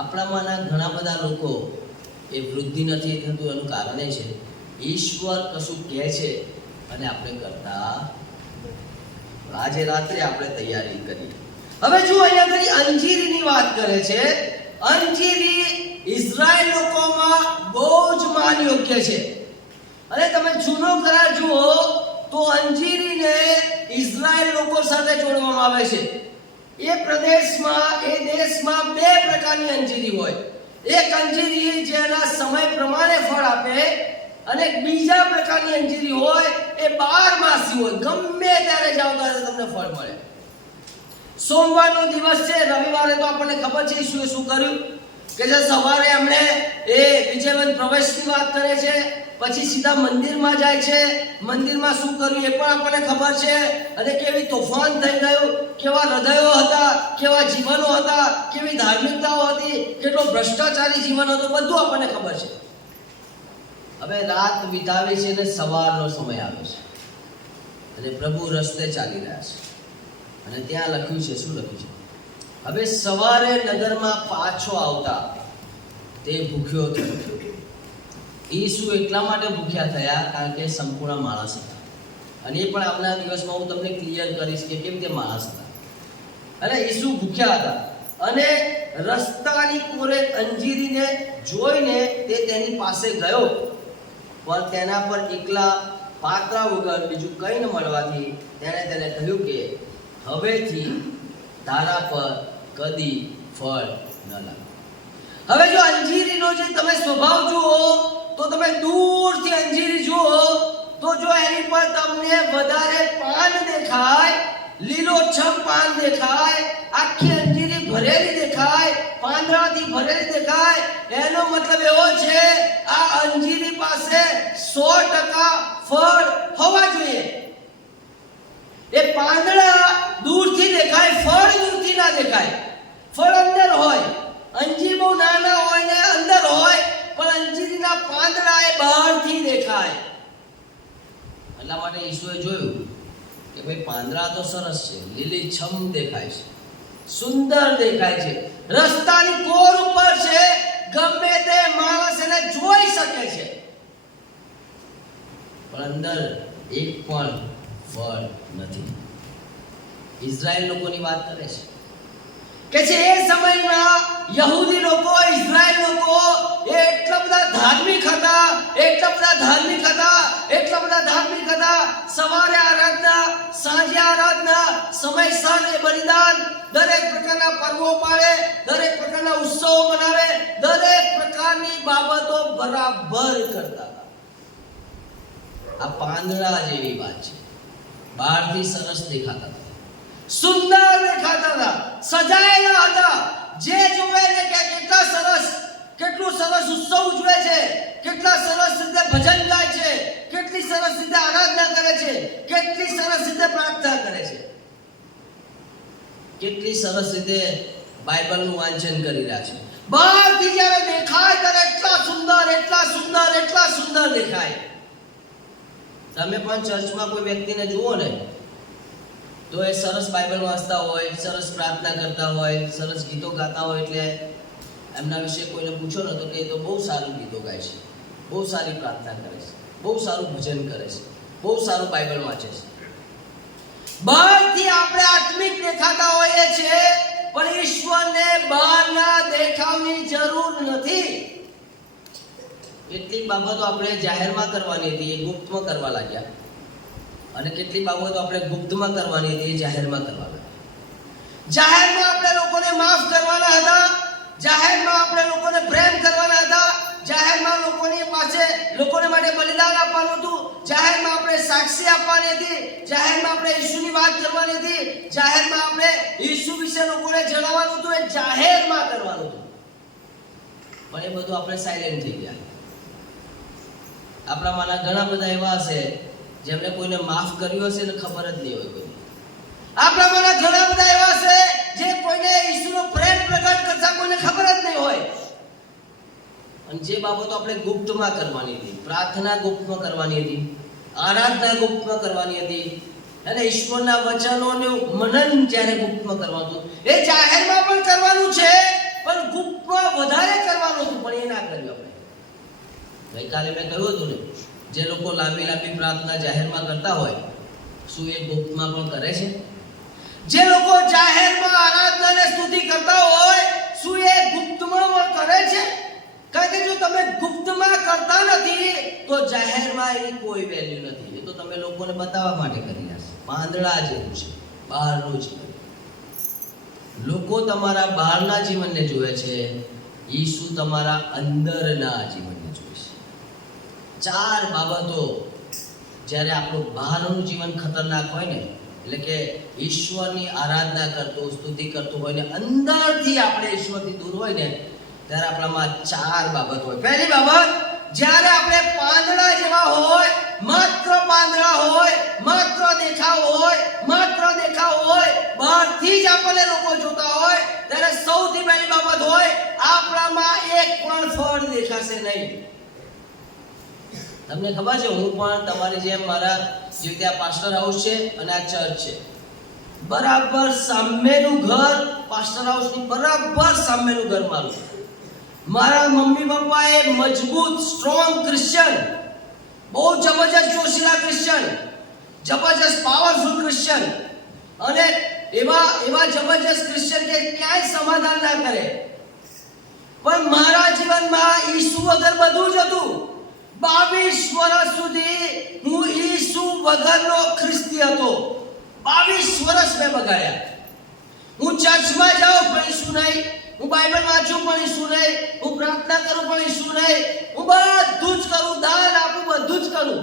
આપણામાંના ઘણા બધા લોકો એ વૃદ્ધિ નથી થતું. એનું કારણ એ છે ઈશ્વર કશું કહે છે અને આપણે કરતા. આજે રાત્રે આપણે તૈયારી કરી. હવે જો અહીંયા ઘણી અંજીરીની વાત કરે છે. અંજીરી ઇઝરાયલ લોકોમાં બહુ જ માન યોગ્ય છે. અને તમે જૂનો કરાર જુઓ તો અંજીરીને ઇઝરાયલ લોકો સાથે જોડવામાં આવે છે. એ પ્રદેશમાં, એ દેશમાં 2 પ્રકારની અંજીરી હોય. એક અંજીરી જેના સમય પ્રમાણે ફળ આપે અને બીજા પ્રકારની અંજીરી હોય એ 12 માસી હોય, ગમે ત્યારે જાઓ ત્યારે તમને ફળ મળે. સોમવારનો દિવસ છે, રવિવારે તો આપણને ખબર છે શું કર્યું કે જે સવારે એમણે એ વિજયવંત પ્રવેશની વાત કરે છે, પછી સીધા મંદિરમાં જાય છે. મંદિરમાં શું કર્યું એ પણ આપણને ખબર છે, અને કેવી તોફાન થઈ ગયું, કેવા હૃદયો હતા, કેવા જીવનો હતા, કેવી ધાર્મિકતાઓ હતી, કેટલો ભ્રષ્ટાચારી જીવન હતું, બધું આપણને ખબર છે. હવે રાત વિતાવી છે અને સવારનો સમય આવે છે અને પ્રભુ રસ્તે ચાલી રહ્યા છે અને ત્યાં લખ્યું છે, શું લખ્યું છે? હવે સવારે નગરમાં પાછો આવતા તે ભૂખ્યો થયો. ઈસુ એટલા માટે ભૂખ્યા થયા કારણ કે સંપૂર્ણ માણસ હતા. અને એ પણ આવનાર દિવસમાં હું તમને ક્લિયર કરીશ કે કેમ તે માણસ હતા. અને ઈસુ ભૂખ્યા હતા અને રસ્તાની કોરે અંજીરીને જોઈને તે તેની પાસે ગયો, પણ તેના પર એકલા પાતળા વગર બીજું કંઈ ન મળવાથી તેણે તેને કહ્યું કે હવેથી તારા પર કદી ફળ ન લાગે. હવે જો અંજીરીનો જે તમે સ્વભાવ જુઓ તો તમે દૂરથી અંજીરી જુઓ તો જો એની પર તમને વધારે પાન દેખાય, લીલોછમ પાન દેખાય, આખી અંજીરી ભરેલી દેખાય, પાંદડાથી ભરેલી દેખાય, એનો મતલબ એવો છે આ અંજીરી પાસે 100% ફળ હોવા જોઈએ. એ પાંદડા દૂરથી દેખાય, ફળ દૂરથી ના દેખાય. ફળ અંદર હોય, અંજીર બહુ નાના હોય ને અંદર હોય, પણ અંજીરીના પાંદડા એ બહારથી દેખાય. એટલા માટે ઈસુએ જોયું કે ભાઈ પાંદડા તો સરસ છે, લીલીછમ દેખાય છે, સુંદર દેખાય છે, રસ્તાની કોર ઉપર છે, ગમે તે માણસ એને જોઈ શકે છે, પણ અંદર એક પણ ફળ નથી. ઇઝરાયલ લોકોની વાત કરે છે કે છે એ સમયના યહૂદી લોકો, ઇઝરાયલ લોકો એટલા બધા ધાર્મિક હતા, સવારે આરાધના, સાંજે આરાધના, સમયસર એ બલિદાન, દરેક પ્રકારના પર્વો પાળે, દરેક પ્રકારના ઉત્સવો મનાવે, દરેક પ્રકારની બાબતો બરાબર કરતા હતા. આ પાંદડા જેવી વાત છે. બહારથી સરસ દેખાતા હતા, સુંદર દેખાતા હતા, સજાયેલા હતા. જે જોવે ને કે કેટલું સરસ ઉત્સવ ઉજવે છે, કેટલા સરસ રીતે ભજન ગાય છે, કેટલી સરસ રીતે આરાધના કરે છે, કેટલી સરસ રીતે પ્રાર્થના કરે છે, કેટલી સરસ રીતે બાઇબલનું વાંચન કરી રહ્યા છે. બહારથી જ્યારે દેખાય ત્યારે એટલા સુંદર દેખાય. તમે પણ ચર્ચમાં કોઈ વ્યક્તિને જુઓ ને તો એ સરસ બાઇબલ વાંચતા હોય, સરસ પ્રાર્થના કરતા હોય, સરસ ગીતો ગાતા હોય, એટલે એમના વિશે કોઈને પૂછો ને તો કે એ તો બહુ સારું ગીતો ગાય છે, બહુ સારી પ્રાર્થના કરે છે, બહુ સારું ભજન કરે છે, બહુ સારું બાઇબલ વાંચે છે. બહારથી આપણે આત્મિક દેખાતા હોઈએ છીએ, પણ ઈશ્વરને બહારના દેખાવની જરૂર નથી. કેટલીક બાબતો આપણે જાહેરમાં કરવાની હતી એ ગુપ્તમાં કરવા લાગ્યા, અને કેટલીક બાબતો આપણે ગુપ્તમાં કરવાની હતી એ જાહેરમાં કરવા લાગ્યા. જાહેરમાં આપણે લોકોને માફ કરવાના હતા, જાહેરમાં આપણે લોકોને પ્રેમ કરવાના હતા, જાહેરમાં લોકોને માટે બલિદાન આપવાનું હતું, જાહેરમાં આપણે સાક્ષી આપવાની હતી, જાહેરમાં આપણે ઈસુની વાત કરવાની હતી, જાહેરમાં આપણે ઈસુ વિશે લોકોને જણાવવાનું હતું. એ જાહેરમાં કરવાનું હતું, પણ એ બધું આપણે સાયલેન્ટ થઈ ગયા. આપણામાંના ઘણા બધા એવા હશે જેમને કોઈને માફ કર્યું હશે ને ખબર જ નહીં હોય કોઈ. આપણામાંના ઘણા બધા એવા હશે જે કોઈને ઈસુનો પ્રેમ પ્રગટ કરતા કોઈને ખબર જ નહીં હોય. અને જે બાબતો આપણે ગુપ્તમાં કરવાની હતી, પ્રાર્થના ગુપ્તમાં કરવાની હતી, આરાધના ગુપ્તમાં કરવાની હતી, અને ઈશ્વરના વચનોનું મનન જ્યારે ગુપ્તમાં કરવાનું હતું, એ જાહેરમાં પણ કરવાનું છે, પણ ગુપ્તમાં વધારે કરવાનું હતું, પણ એ ના કર્યું આપણે. ગઈકાલે મેં કહ્યું હતું ને, જે લોકો લાંબી પ્રાર્થના જાહેરમાં કરતા હોય, શું એ ગુપ્તમાં પણ કરે છે? જે લોકો જાહેરમાં આરાધના અને સ્તુતિ કરતા હોય, શું એ ગુપ્તમાં પણ કરે છે? કારણ કે જો તમે ગુપ્તમાં કરતા નથી તો જાહેરમાં એની કોઈ વેલ્યુ નથી. એ તો તમે લોકોને બતાવવા માટે કરી રહ્યા છો. પાંદડા જેવું છે બહારનું જીવન. લોકો તમારા બહારના જીવનને જોવે છે, ઈસુ તમારા અંદરના જીવનને જોવે છે. 4 બાબતો જ્યારે આપણું બહારનું જીવન ખતરનાક હોય ને, એટલે કે ઈશ્વરની આરાધના કરતો, સ્તુતિ કરતો હોય ને અંદરથી આપણે ઈશ્વરથી દૂર હોય ને, ત્યારે આપણામાં 4 બાબત હોય. પહેલી બાબત, જ્યારે આપણે પાંદડા જેવા હોય, માત્ર પાંદડા હોય, માત્ર દેખાવ હોય, બહારથી જ આપણને લોકો જોતા હોય, ત્યારે સૌથી પહેલી બાબત હોય, આપણામાં એક પણ ફળ દેખાશે નહીં. તમને ખબર છે, હું પણ તમારી જેમ મારા જે ત્યાં પાસ્ટર હાઉસ છે અને આ ચર્ચ છે, બરાબર સામેનું ઘર, પાસ્ટર હાઉસની બરાબર સામેનું ઘર મારું. મારા મમ્મી પપ્પાએ મજબૂત સ્ટ્રોંગ ક્રિશ્ચિયન, બહુ જબરજસ્ત જોશીલા ક્રિશ્ચિયન, જબરજસ્ત પાવરફુલ ક્રિશ્ચિયન, અને એવા જબરજસ્ત ક્રિશ્ચિયન કે ક્યાંય સમાધાન ના કરે. પણ મારા જીવનમાં ઈસુ વગર બધું જ હતું. 22 વર્ષ સુધી હું ઈસુ વગરનો ખ્રિસ્તી હતો. 22 વર્ષ મેં બગાડ્યા. હું ચર્ચમાં જાઉં પણ ઈસુ નહીં, હું બાઇબલ વાંચું પણ ઈસુ નહીં, હું પ્રાર્થના કરું પણ ઈસુ નહીં, હું બધું જ કરું, દાન આપું, બધું જ કરું.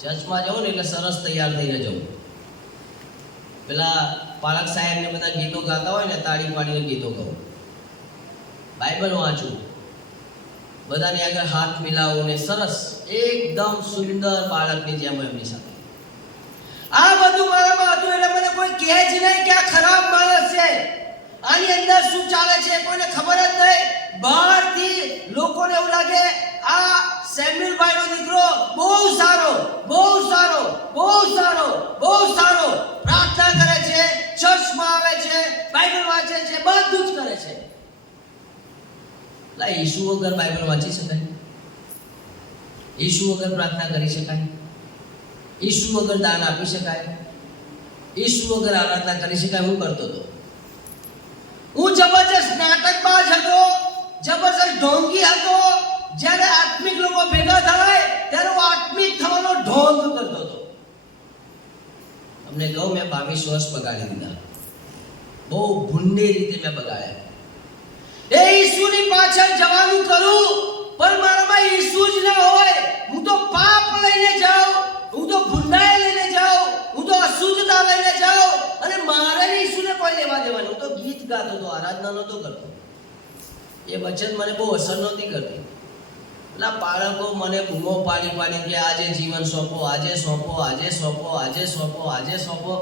ચર્ચમાં જાઉં ને એટલે સરસ તૈયાર થઈને જાઉં. પેલા પાલક સાહેબ ને બધા ગીતો ગાતા હોય ને, તાળી પાડીને ગીતો ગાઉં. બાઇબલ વાંચું, બધાની આગળ હાથ મિલાવું ને સરસ એકદમ સુંદર બાળકની જેમ એમની સાથે. આ બધું મારામાં હતું એટલે મને કોઈ કહે જ નહીં કે આ ખરાબ માણસ છે, આની અંદર શું ચાલે છે કોઈને ખબર જ નહીં. બહારથી લોકોને એવું લાગે આ સેમ્યુઅલભાઈનો દીકરો બહુ સારો, બહુ સારો, બહુ સારો, બહુ સારો, પ્રાર્થના કરે છે, ચર્ચમાં આવે છે, બાઇબલ વાંચે છે, બધું જ કરે છે. લા ઈસુ વગર બાઇબલ વાંચી શકાય? ઈસુ વગર પ્રાર્થના કરી શકાય? ઈસુ વગર દાન આપી શકાય? ઈસુ વગર આરાધના કરી શકાય? હું કરતો હતો. હું જબરજસ્ત નાટકબાજ હતો, જબરજસ્ત ઢોંગી હતો. જ્યારે આત્મિક લોકો ભેગા થાય ત્યારે હું આત્મિક થવાનો ઢોંગ કરતો હતો. તમને કહું, મેં 22 વર્ષ બગાડી દીધા. બહુ ભૂંડી રીતે મેં બગાડ્યા. એ ઈસુની પાછળ જવાનું કરું પણ મારામાં ઈસુ જ ન હોય. હું તો પાપ લઈને જાઉં, હું તો ભૂંડાઈ લઈને જાઉં, હું તો અશુદ્ધતા લઈને જાઉં, અને મારે ઈસુને કોઈ લેવા દેવાનું. હું તો ગીત ગાતો હતો, આરાધના નહોતો કરતો. એ વચન મને બહુ અસર નહોતી કરતી. એટલે બાળકો મને બૂમો પાડી પાડી કે આજે જીવન સોંપો, આજે સોંપો, આજે સોંપો, આજે સોંપો, આજે સોંપો.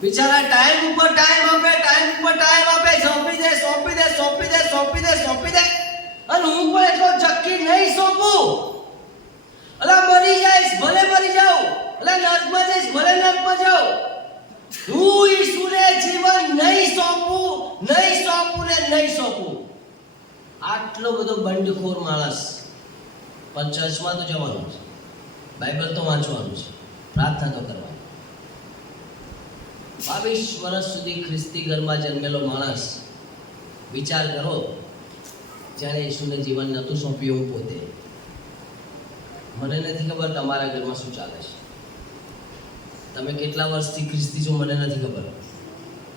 બિચારા ટાઈમ ઉપર ટાઈમ આપે, ટાઈમ ઉપર ટાઈમ આપે, સોંપી દે, સોંપી દે, સોંપી દે, સોંપી દે, સોંપી દે. અને હું પણ એટલો ચક્કી નહીં સોંપું. અલા મરી જઈશ, ભલે મરી જાઉં. અલા નર્કમાં જઈશ, ભલે નર્કમાં જાઉં. હું ઈસુને જીવન નહીં સોંપું, નહીં સોંપું ને નહીં સોંપું. આટલો બધો બંડખોર માણસ. પણ ચર્ચમાં તો જવાનું છે, બાઇબલ તો વાંચવાનું છે, પ્રાર્થના તો કરવાની. 22 વર્ષ સુધી ખ્રિસ્તી ઘરમાં જન્મેલો માણસ, વિચાર કરો, જ્યારે ઈસુને જીવન નહોતું સોંપ્યું. હું પોતે, મને નથી ખબર તમારા ઘરમાં શું ચાલે છે. તમે કેટલા વર્ષથી ખ્રિસ્તી છો મને નથી ખબર.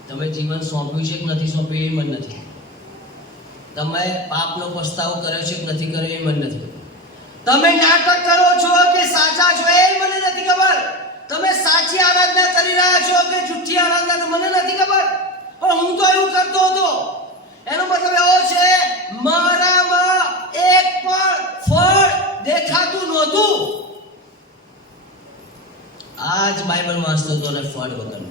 તમે જીવન સોંપ્યું છે કે નથી સોંપ્યું એ મને નથી. તમે પાપનો પસ્તાવો કર્યો છે કે નથી કર્યો એ મને નથી ખબર. તમે નાટક કરો છો કે સાચા છો એ મને નથી ખબર. તમે સાચી આરાધના કરી રહ્યા છો કે જુઠ્ઠી આરાધના તો મને નથી ખબર. પણ હું તો એવું કરતો હતો. એનો મતલબ એવો છે મારામાં એક પણ ફળ દેખાતું નહોતું. આજ બાઇબલ વાંચતો હતો અને ફળ વગરનો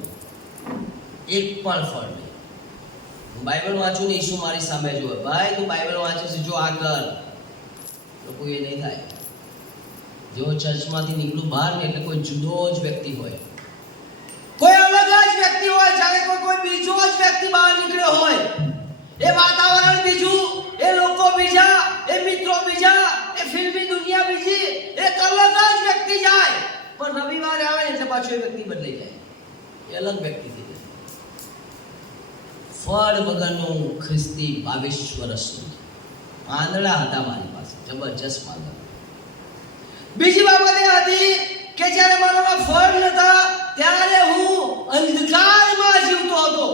એક પણ ફળ નહીં. હું બાઇબલ વાંચું ને ઈસુ મારી સામે જોવે, ભાઈ તું બાઇબલ વાંચે છે, જો આ કર. લોકો એ નહીં થાય. જો ચર્ચમાંથી નીકળું બહાર ને એટલે કોઈ જુદો જ વ્યક્તિ હોય, કોઈ અલગ જ વ્યક્તિ હોય, જાણે કોઈ બીજો જ વ્યક્તિ બહાર નીકળ્યો હોય. એ વાતાવરણ બીજું, એ લોકો બીજા, એ મિત્રો બીજા, એ ફિલ્મી દુનિયા બીજી, એક અલગ જ વ્યક્તિ જાય. પણ રવિવારે આવે ને એટલે પાછો એ વ્યક્તિ બદલાઈ જાય, એ અલગ વ્યક્તિ થઈ જાય. ફળ વગરનો ખ્રિસ્તી 22 વર્ષ સુધી. આંધળા હતા મારી પાસે, જબરજસ્ત માંદા. બીજી બાબત એ હતી કે જ્યારે મારામાં ફળ નહોતા ત્યારે હું અંધકારમાં જીવતો હતો.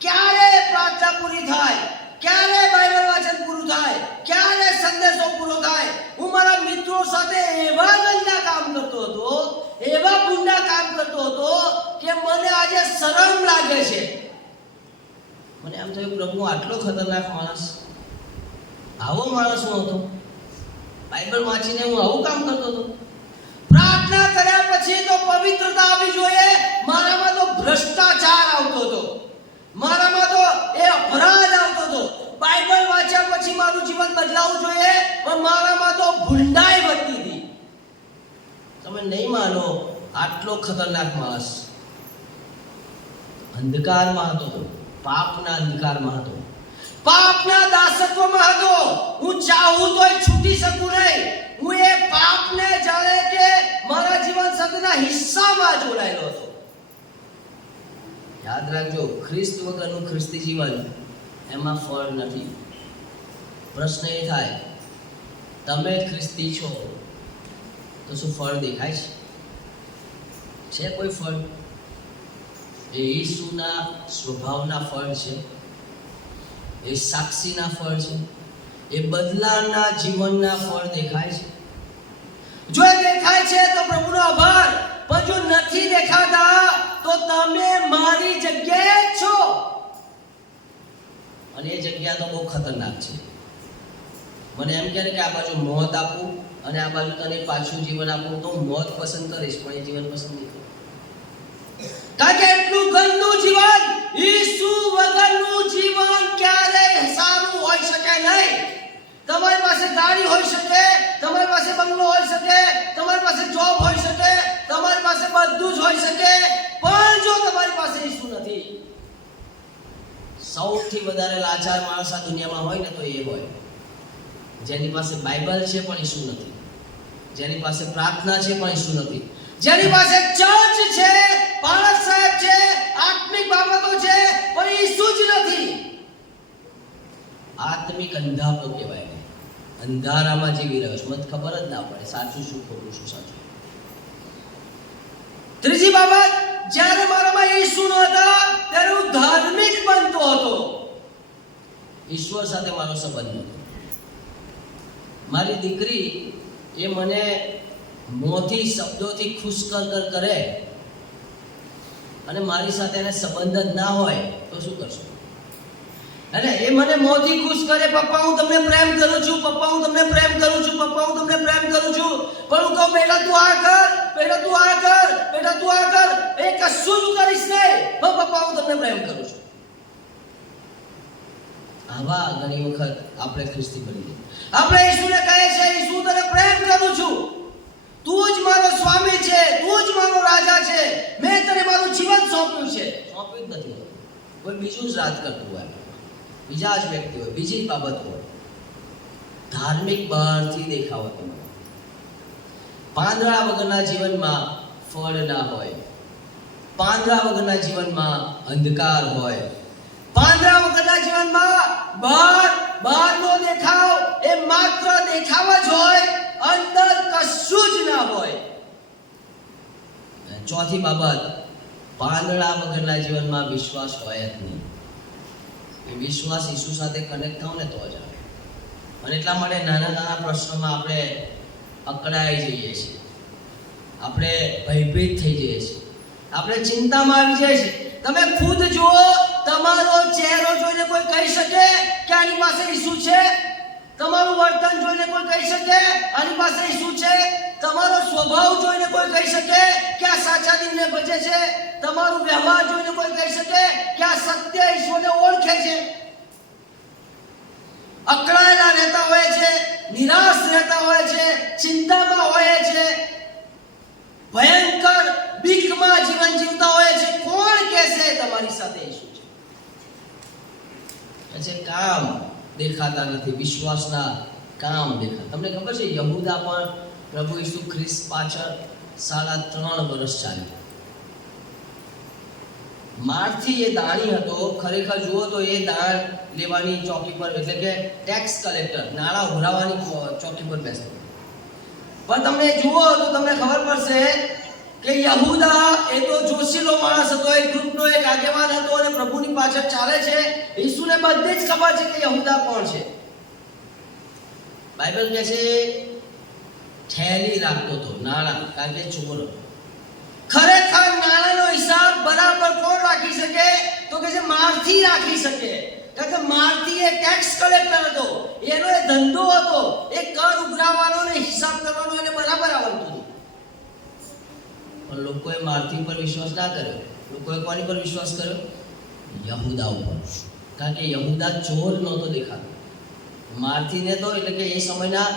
ક્યારે પ્રાર્થના પૂરી થાય, ક્યારે બાઇબલ વાંચન પૂરું થાય, ક્યારે સંદેશો પૂરો થાય. હું મારા મિત્રો સાથે એવા ગંદા કામ કરતો હતો, એવા ગુંડા કામ કરતો હતો કે મને આજે શરમ લાગે છે. મને એમ થયું, પ્રભુ આટલો ખતરનાક માણસ, આવો માણસ હું હતો. બાઇબલ વાંચીને હું આવું કામ કરતો હતો. પ્રાર્થના કર્યા પછી તો પવિત્રતા આવવી જોઈએ, મારામાં તો ભ્રષ્ટાચાર આવતો હતો, મારામાં તો એ અપરાધ આવતો હતો. બાઇબલ વાંચ્યા પછી મારું જીવન બદલાવવું જોઈએ, પણ મારામાં તો ભૂંડાઈ વધતી હતી. તમે નહીં માનો, આટલો ખતરનાક માણસ અંધકારમાં હતો, પાપના અંધકારમાં હતો. પાપના દાસત્વમાં હતો. હું ચાહું તોય છૂટી શકું નહીં. હું એ પાપને જાણે કે મારા જીવન સાથેના હિસ્સામાં જોડાયેલો હતો. યાદ રાખજો, ખ્રિસ્ત વગરનું ખ્રિસ્તી જીવન એમાં ફળ નથી. પ્રશ્ન એ થાય, તમે ખ્રિસ્તી છો તો શું ફળ દેખાય છે? કોઈ ફળ? એ ઈસુના સ્વભાવના ફળ છે, એ સાક્ષીના ફળ છે, એ બદલાના જીવનના ફળ દેખાય છે? જો એ દેખાય છે તો પ્રભુનો આભાર, પણ જો નથી દેખાતા તો તમે મારી જગ્યાએ છો. અને એ જગ્યા તો બહુ ખતરનાક છે. મને એમ કહે કે આ બાજુ મોત આપું અને આ બાજુ તને પાછું જીવન આપું, તો હું મોત પસંદ કરીશ, પણ એ જીવન પસંદ નહીં કરું. કારણ કે એટલું ગંદુ જીવન, ઈસુ વગરનું જીવન ક્યારેય સારું હોઈ શકે નહીં. તમારી પાસે ગાડી હોઈ શકે, તમારી પાસે બંગલો હોઈ શકે, તમારી પાસે જોબ હોઈ શકે, તમારી પાસે બધું જ હોઈ શકે, પણ જો તમારી પાસે ઈસુ નથી, સૌથી વધારે લાચાર માણસ આ દુનિયામાં હોય ને તો એ હોય જેની પાસે બાઇબલ છે પણ ઈસુ નથી, જેની પાસે પ્રાર્થના છે પણ ઈસુ નથી, જેની પાસે ચર્ચ છે, પાળક સાહેબ છે, આત્મિક બાબતો છે, પણ ઈસુ જ નથી. આત્મિક અંધાપો કહેવાય. અંધારામાં જીવી રહ્યો છું, મને ખબર જ ના પડે સાચું શું ખોટું, શું સાચું. ત્રીજી બાબત, જ્યારે મારામાં ઈસુ નહોતા ત્યારે હું ધાર્મિક બનતો હતો. ઈશ્વર સાથે મારો સંબંધ નહોતો. મારી દીકરી એ મને મોંથી શબ્દોથી ખુશ કરે અને મારી સાથે એને સંબંધ જ ના હોય તો શું કરશો? અને એ મને મોંથી ખુશ કરે, પપ્પા હું તમને પ્રેમ કરું છું, પપ્પા હું તમને પ્રેમ કરું છું, પપ્પા હું તમને પ્રેમ કરું છું, પણ હું કહું બેટા તું આ કર, બેટા તું આ કર, બેટા તું આ કર, એ કશું જ કરીશ નહીં, પપ્પા હું તમને પ્રેમ કરું છું. આવા ઘણી વખત આપણે ખ્રિસ્તી બની જઈએ. આપણે ઈસુને કહે છે, ઈસુ તને પ્રેમ કરું છું, તું જ મારો સ્વામી છે, તું જ મારો રાજા છે, મેં તને મારું જીવન સોંપ્યું છે. સોંપ્યું જ નથી, કોઈ બીજું જ રાજ કરતું હોય, બીજા જ વ્યક્તિ હોય, બીજી જ બાબત હોય. ધાર્મિક બહારથી દેખાવો તમારો. પાંદડા વગરના જીવનમાં ફળ ના હોય, પાંદડા વગરના જીવનમાં અંધકાર હોય, પાંદડા વગરના જીવનમાં બહારનો દેખાવ એ માત્ર દેખાવ જ હોય, અંદર કશું જ ના હોય. ચોથી બાબત, પાંદડા વગરના જીવનમાં વિશ્વાસ હોય જ નહીં. એ વિશ્વાસ ઈસુ સાથે કનેક્ટ થાવ ને તો જ આવે. અને એટલા માટે નાના નાના પ્રશ્નોમાં આપણે અકળાઈ જઈએ છીએ, આપણે ભયભીત થઈ જઈએ છીએ, આપણે ચિંતામાં આવી જાય છે. તમે ખુદ જુઓ, તમારો ચહેરો જોઈને કોઈ કહી શકે કે આની પાસે ઈસુ છે? તમારું વર્તન જોઈને કોઈ કહી શકે આની પાસે ઈસુ છે? તમારો સ્વભાવ જોઈને કોઈ કહી શકે કે આ સાચા દિલને ભજે છે? તમારું વ્યવહાર જોઈને કોઈ કહી શકે કે આ સત્ય ઈશ્વરને ઓળખે છે? અકળાયેલા રહેતા હોય છે, નિરાશ રહેતા હોય છે, ચિંતામાં હોય છે, ભયંકર બીકમાં જીવન જીવતા હોય છે. કોણ કહેશે તમારી સાથે ઈસુ છે? પછી કામ દેખાતા નથી, વિશ્વાસના કામ દેખાતા. તમને ખબર છે યહૂદા પણ પ્રભુ ઈસુ ખ્રિસ્ત પાછળ 3.5 વર્ષ ચાલ્યો. મારથી એ દાણી હતો, ખરેખર જુઓ તો એ દાણ લેવાની ચોકી પર, એટલે કે ટેક્સ કલેક્ટર, નાણાં ઉઘરાવવાની ચોકી પર બેસતો. પણ તમને જુઓ તો તમને ખબર પડશે કે યહૂદા એ તો જોશીલો માણસ હતો, એક ગ્રુપનો એક આગેવાન હતો અને પ્રભુની પાછળ ચાલે છે. ઈસુને બધી જ ખબર છે કે યહૂદા કોણ છે. બાઇબલ કહે છે થેલી રાખતો હતો નાણાં, કારણ કે ચોર હતો. ખરેખર નાણાંનો હિસાબ બરાબર કોણ રાખી શકે? તો કે છે મારથી રાખી શકે. કારણ કે મારથી એ ટેક્સ કલેક્ટર હતો, એનો એ ધંધો હતો, એ કર ઉઘરાવવાનો ને હિસાબ કરવાનો એને બરાબર આવડતું હતું. પણ લોકોએ મારથી પર વિશ્વાસ ના કર્યો. લોકોએ કોની પર વિશ્વાસ કર્યો? યહૂદા ઉપર. કારણ કે યહૂદા ચોર નહોતો દેખાતો. મારથીને તો એટલે કે એ સમયના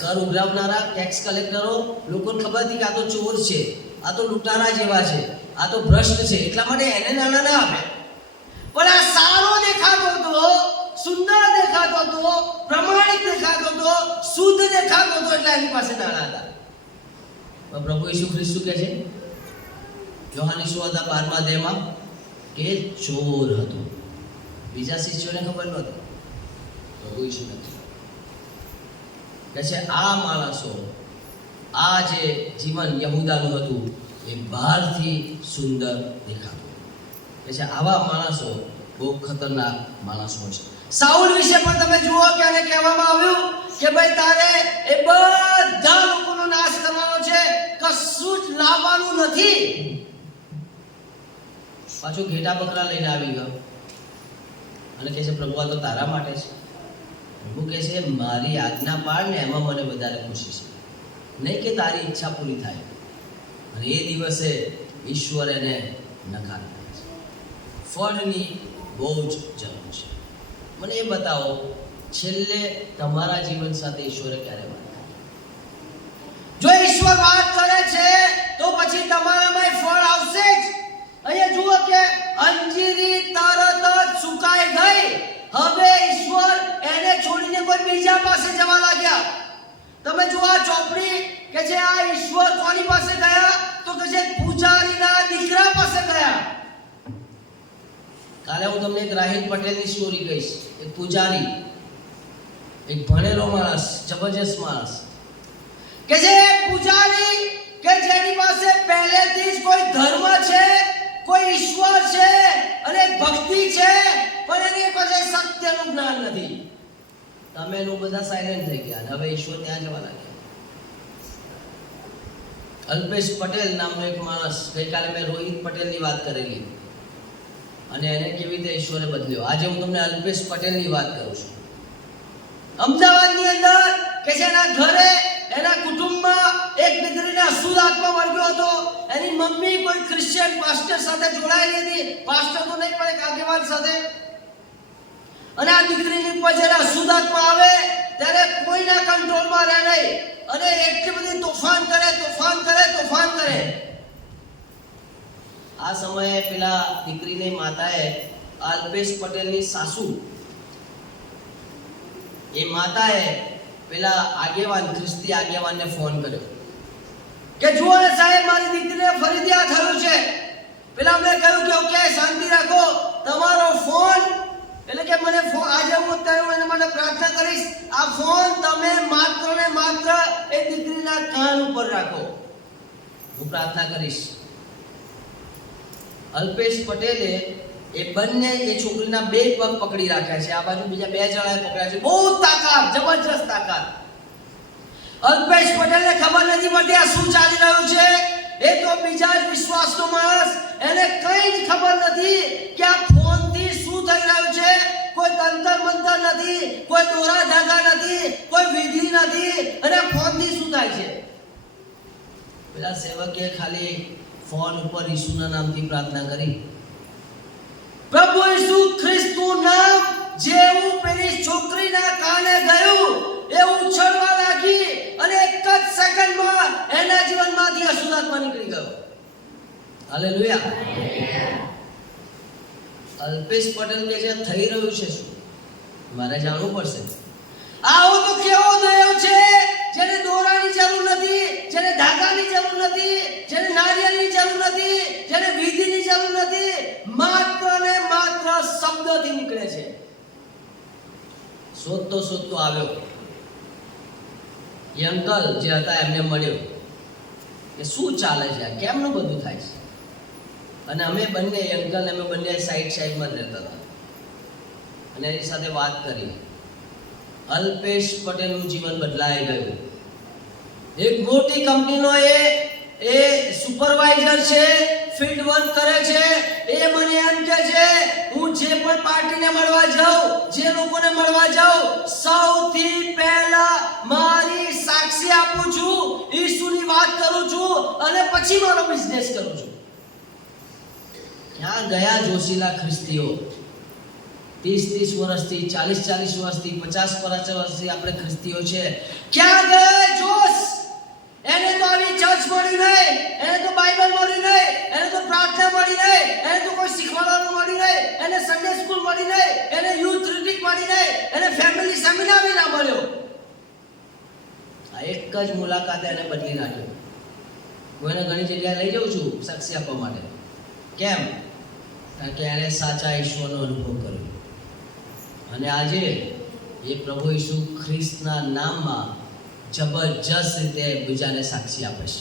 કર ઉઘરાવનારા ટેક્સ કલેક્ટરો લોકોને ખબર હતી કે આ તો ચોર છે, આ તો લૂંટારા જેવા છે, આ તો ભ્રષ્ટ છે, એટલા માટે એને નાણાં ના આપે. પણ આ સારો દેખાતો હતો સુંદર દેખાતો હતો, પ્રમાણિક દેખાતો હતો, શુદ્ધ દેખાતો હતો, એટલે એની પાસે નાણાં હતા. પણ પ્રભુ ઈસુ ખ્રિસ્ત શું કહે છે? યોહાની સુવાર્તા 12મા અધ્યાયમાં કે ચોર હતો. બીજા શિષ્યોને ખબર નહોતી, પ્રભુ ઈસુ નથી કહે છે આ માણસો, આ જે જીવન યહૂદાનું હતું એ બહારથી સુંદર દેખાતું. કે છે આવા માણસો બહુ ખતરનાક માણસો છે. સાઉલ વિશે પણ તમે જુઓ કે આને કહેવામાં આવ્યું કે ભાઈ તારે એ બધા લોકોનો નાશ કરવાનો છે, કશું જ લાવવાનું નથી. પાછું ઘેટા બકરા લઈને આવી ગયો અને કહે છે પ્રભુ આ તો તારા માટે છે. પ્રભુ કહે છે મારી આજ્ઞા પાડ ને એમાં મને વધારે ખુશી છે, નહીં કે તારી ઈચ્છા પૂરી થાય. અને એ દિવસે ઈશ્વર એને નકારી દે છે. ફળની બહુ જ જરૂર છે. મને એ બતાવો છેલ્લે તમારા જીવન સાથે ઈશ્વરે ક્યારે વાત કરી? જો ઈશ્વર વાત કરે છે તો પછી તમારામાં ફળ આવશે જ. અહીંયા જુઓ કે અંજીરી તરત જ સુકાઈ ગઈ. હવે ઈશ્વર એને છોડીને કોઈ બીજા પાસે જવા લાગ્યા. તમે જુઓ આ ચોપડી કે છે આ ઈશ્વર કોની પાસે ગયા? તો કે છે પૂજારીના દીકરા પાસે ગયા. કાલે હું તમને એક રાહિલ પટેલની સ્ટોરી કહીશ. એક પૂજારી, એક ભણેલો માણસ, જબરજસ્ત માણસ, કે જે પૂજારી કે જેની પાસે પહેલેથી જ કોઈ ધર્મ છે, કોઈ ઈશ્વર છે અને ભક્તિ છે, પણ એની પાસે સત્યનું જ્ઞાન નથી. તમે એનું બધા સાયલેન્ટ થઈ ગયા. હવે ઈશ્વર ત્યાં જવા લાગ્યા. અલ્પેશ પટેલ નામનો એક માણસ, ગઈકાલે મેં રોહિત પટેલની વાત કરેલી અને એને કેવી રીતે ઈશ્વરે બદલ્યો. આજે હું તમને અલ્પેશ પટેલની વાત કરું છું. અમદાવાદની અંદર કે છે એના ઘરે, એના કુટુંબમાં એક દીકરીને અશુદ્ધ આત્મા વળગ્યો હતો. એની મમ્મી કોઈ ક્રિશ્ચિયન પાસ્ટર સાથે જોડાયેલી હતી. પાસ્ટર તો નહીં પણ એક આગેવાન સાથે. અને આ દીકરીની ઉપર જ્યારે અશુદ્ધ આત્મા આવે ત્યારે કોઈના કંટ્રોલમાં રહે નહીં અને એટલી બધી તોફાન કરે. આ સમયે પેલા દીકરીની માતાએ અલ્પેશ પટેલની સાસુ, એ માતાએ પેલા આગેવાન, ખ્રિસ્તી આગેવાનને ફોન કર્યો કે જુઓ ને સાહેબ, મારી દીકરીને ફરીથી આ થયું છે. પેલા મેં કહ્યું કે ઓકે શાંતિ રાખો, તમારો ફોન, એટલે કે મને ફોન આજે હું અત્યારે એને માટે પ્રાર્થના કરીશ, આ ફોન તમે માત્ર ને માત્ર એ દીકરીના કાન ઉપર રાખો, હું પ્રાર્થના કરીશ. અલ્પેશ પટેલે એ બંને એ છોકરીના બે પગ પકડી રાખ્યા છે. આ બાજુ બીજા બે જણાએ પકડ્યા છે. બહુ તાકાત, જબરજસ્ત તાકાત. અલ્પેશ પટેલને ખબર નથી પડતી આ શું ચાલી રહ્યું છે. એ તો બીજા જ વિશ્વાસનો માણસ, એને કંઈ જ ખબર નથી કે આ ફોનથી શું થઈ રહ્યું છે. કોઈ તંત્ર મંત્ર નથી, કોઈ દોરા ધાગા નથી, કોઈ વિધિ નથી, અને ફોનથી શું થાય છે. પેલા સેવકે ખાલી ફોન ઉપર ઈસુના નામથી પ્રાર્થના કરી. પ્રભુ ઈસુ ખ્રિસ્તનું નામ જેવું પેલી છોકરીના કાને ગયું, એ ઉછળવા લાગી અને એક જ સેકન્ડમાં એના જીવનમાંથી અશુદ્ધ આત્મા નીકળી ગયો. હાલેલુયા. અલ્પેશ પટેલ કે જે થઈ રહ્યું છે શું, મારે જાણવું પડશે. આવો તો કેવો થયો છે જેને દોરાની જરૂર નથી, જેને ધાગાની જરૂર નથી, જેને નારિયેળની જરૂર નથી, જેને વિધિની જરૂર નથી, માત્ર ને માત્ર શબ્દથી નીકળે છે. શોધતો આવ્યો. એ અંકલ જે હતા એમને મળ્યો કે શું ચાલે છે, કેમનું બધું થાય છે. અને અમે બંને, અંકલ અમે બંને સાઈડમાં રહેતા હતા અને એની સાથે વાત કરી. અલ્પેશ પટેલનું જીવન બદલાઈ ગયું. એક મોટી કંપનીનો એ સુપરવાઇઝર છે, ફિલ્ડ વર્ક કરે છે. એ મને એમ કહે છે હું જે પણ પાર્ટીને મળવા જાઉં, જે લોકોને મળવા જાઉં, સૌથી પહેલા મારી સાક્ષી આપું છું, ઈસુની વાત કરું છું અને પછી મારો બિઝનેસ કરું છું. ક્યાં ગયા જોશીલા ખ્રિસ્તીઓ? 30 વર્ષથી, 40 વર્ષથી, 50 વર્ષથી આપણે ખ્રિસ્તીઓ છે. ક્યાં ગયા જોશ? એને તો આવી ચર્ચ મળી નહીં, એને તો બાઇબલ મળી નહીં, એને તો પ્રાર્થના મળી નહીં, એને તો કોઈ શીખવાડવાનું મળી નહીં, એને સન્ડે સ્કૂલ મળી નહીં, એને યુથ રિટ્રીટ મળી એક જ મુલાકાતે એને બદલી નાખ્યો. હું એને ઘણી જગ્યાએ લઈ જાઉં છું સાક્ષી આપવા માટે. કેમ? કારણ કે એણે સાચા ઈશ્વરનો અનુભવ કર્યો અને આજે એ પ્રભુ ઈસુ ખ્રિસ્તના નામમાં જબરજસ્ત રીતે બીજાને સાક્ષી આપે છે.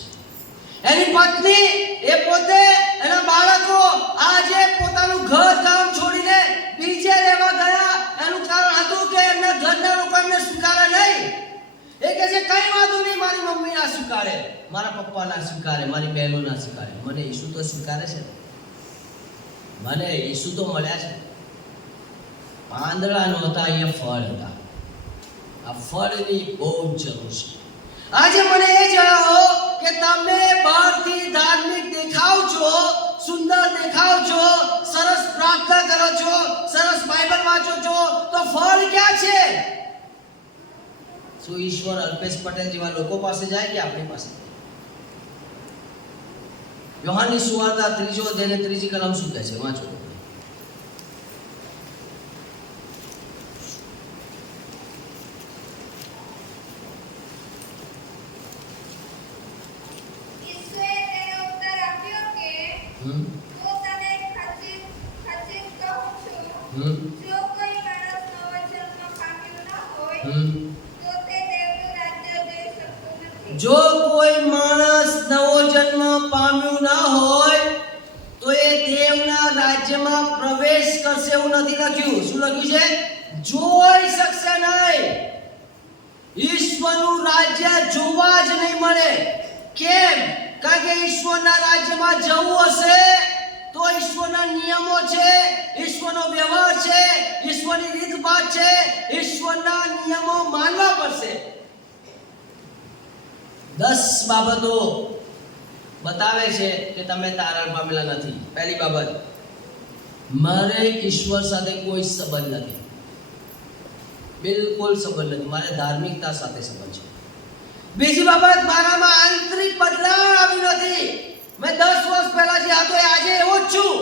એની પત્ની, એ પોતે, એના બાળકો આજે પોતાનું ઘર કામ છોડીને બીજે રહેવા ગયા. એનું કારણ હતું કે એમના ઘરના લોકો એમને સ્વીકારે નહીં. એ કહે છે કઈ વાંધો નહીં, મારી મમ્મી ના સ્વીકારે, મારા પપ્પા ના સ્વીકારે, મારી બહેનો ના સ્વીકારે, મને ઈસુ તો સ્વીકારે છે. મને ઈસુ તો મળ્યા છે. પાંદડા નહોતા, અહીંયા ફળ હતા. આ ફળની બહુ જરૂર છે. આજે મને એ જણાવો કે તમે બહારથી ધાર્મિક દેખાવ છો, સુંદર દેખાવ છો, સરસ પ્રાર્થના કરો છો, સરસ બાઇબલ વાંચો છો, તો ફળ ક્યાં છે? શું ઈશ્વર અલ્પેશ પટેલ જેવા લોકો પાસે જાય કે આપણી પાસે? યોહાનની સુવાર્તા 3 અધ્યાય 3 કલમ શું કહે છે? વાંચો. જો કોઈ માણસ નવો જન્મ પામ્યો ના હોય તો એ દેવના રાજ્યમાં પ્રવેશ કરશે એવું નથી લખ્યું. શું લખ્યું છે? જોઈ શકશે નહીં. ઈશ્વરનું રાજ્ય જોવા જ નહીં મળે. કેમ? કારણ કે ઈશ્વરના રાજ્યમાં જવું હશે તો ઈશ્વરના નિયમો છે, ઈશ્વરનો વ્યવહાર છે, ઈશ્વરની રીતભાત છે, ઈશ્વરના નિયમો માનવા પડશે. 10 બાબતો બતાવે છે કે તમે તારણ પામેલા નથી. પહેલી બાબત, મારે ઈશ્વર સાથે કોઈ સંબંધ નથી, બિલકુલ સંબંધ નથી, મારે ધાર્મિકતા સાથે સંબંધ છે. બીજી બાબત, મારામાં આંતરિક બદલાવ આવી નથી. મેં 10 વર્ષ પહેલા જે હતો એ આજે એવો જ છું,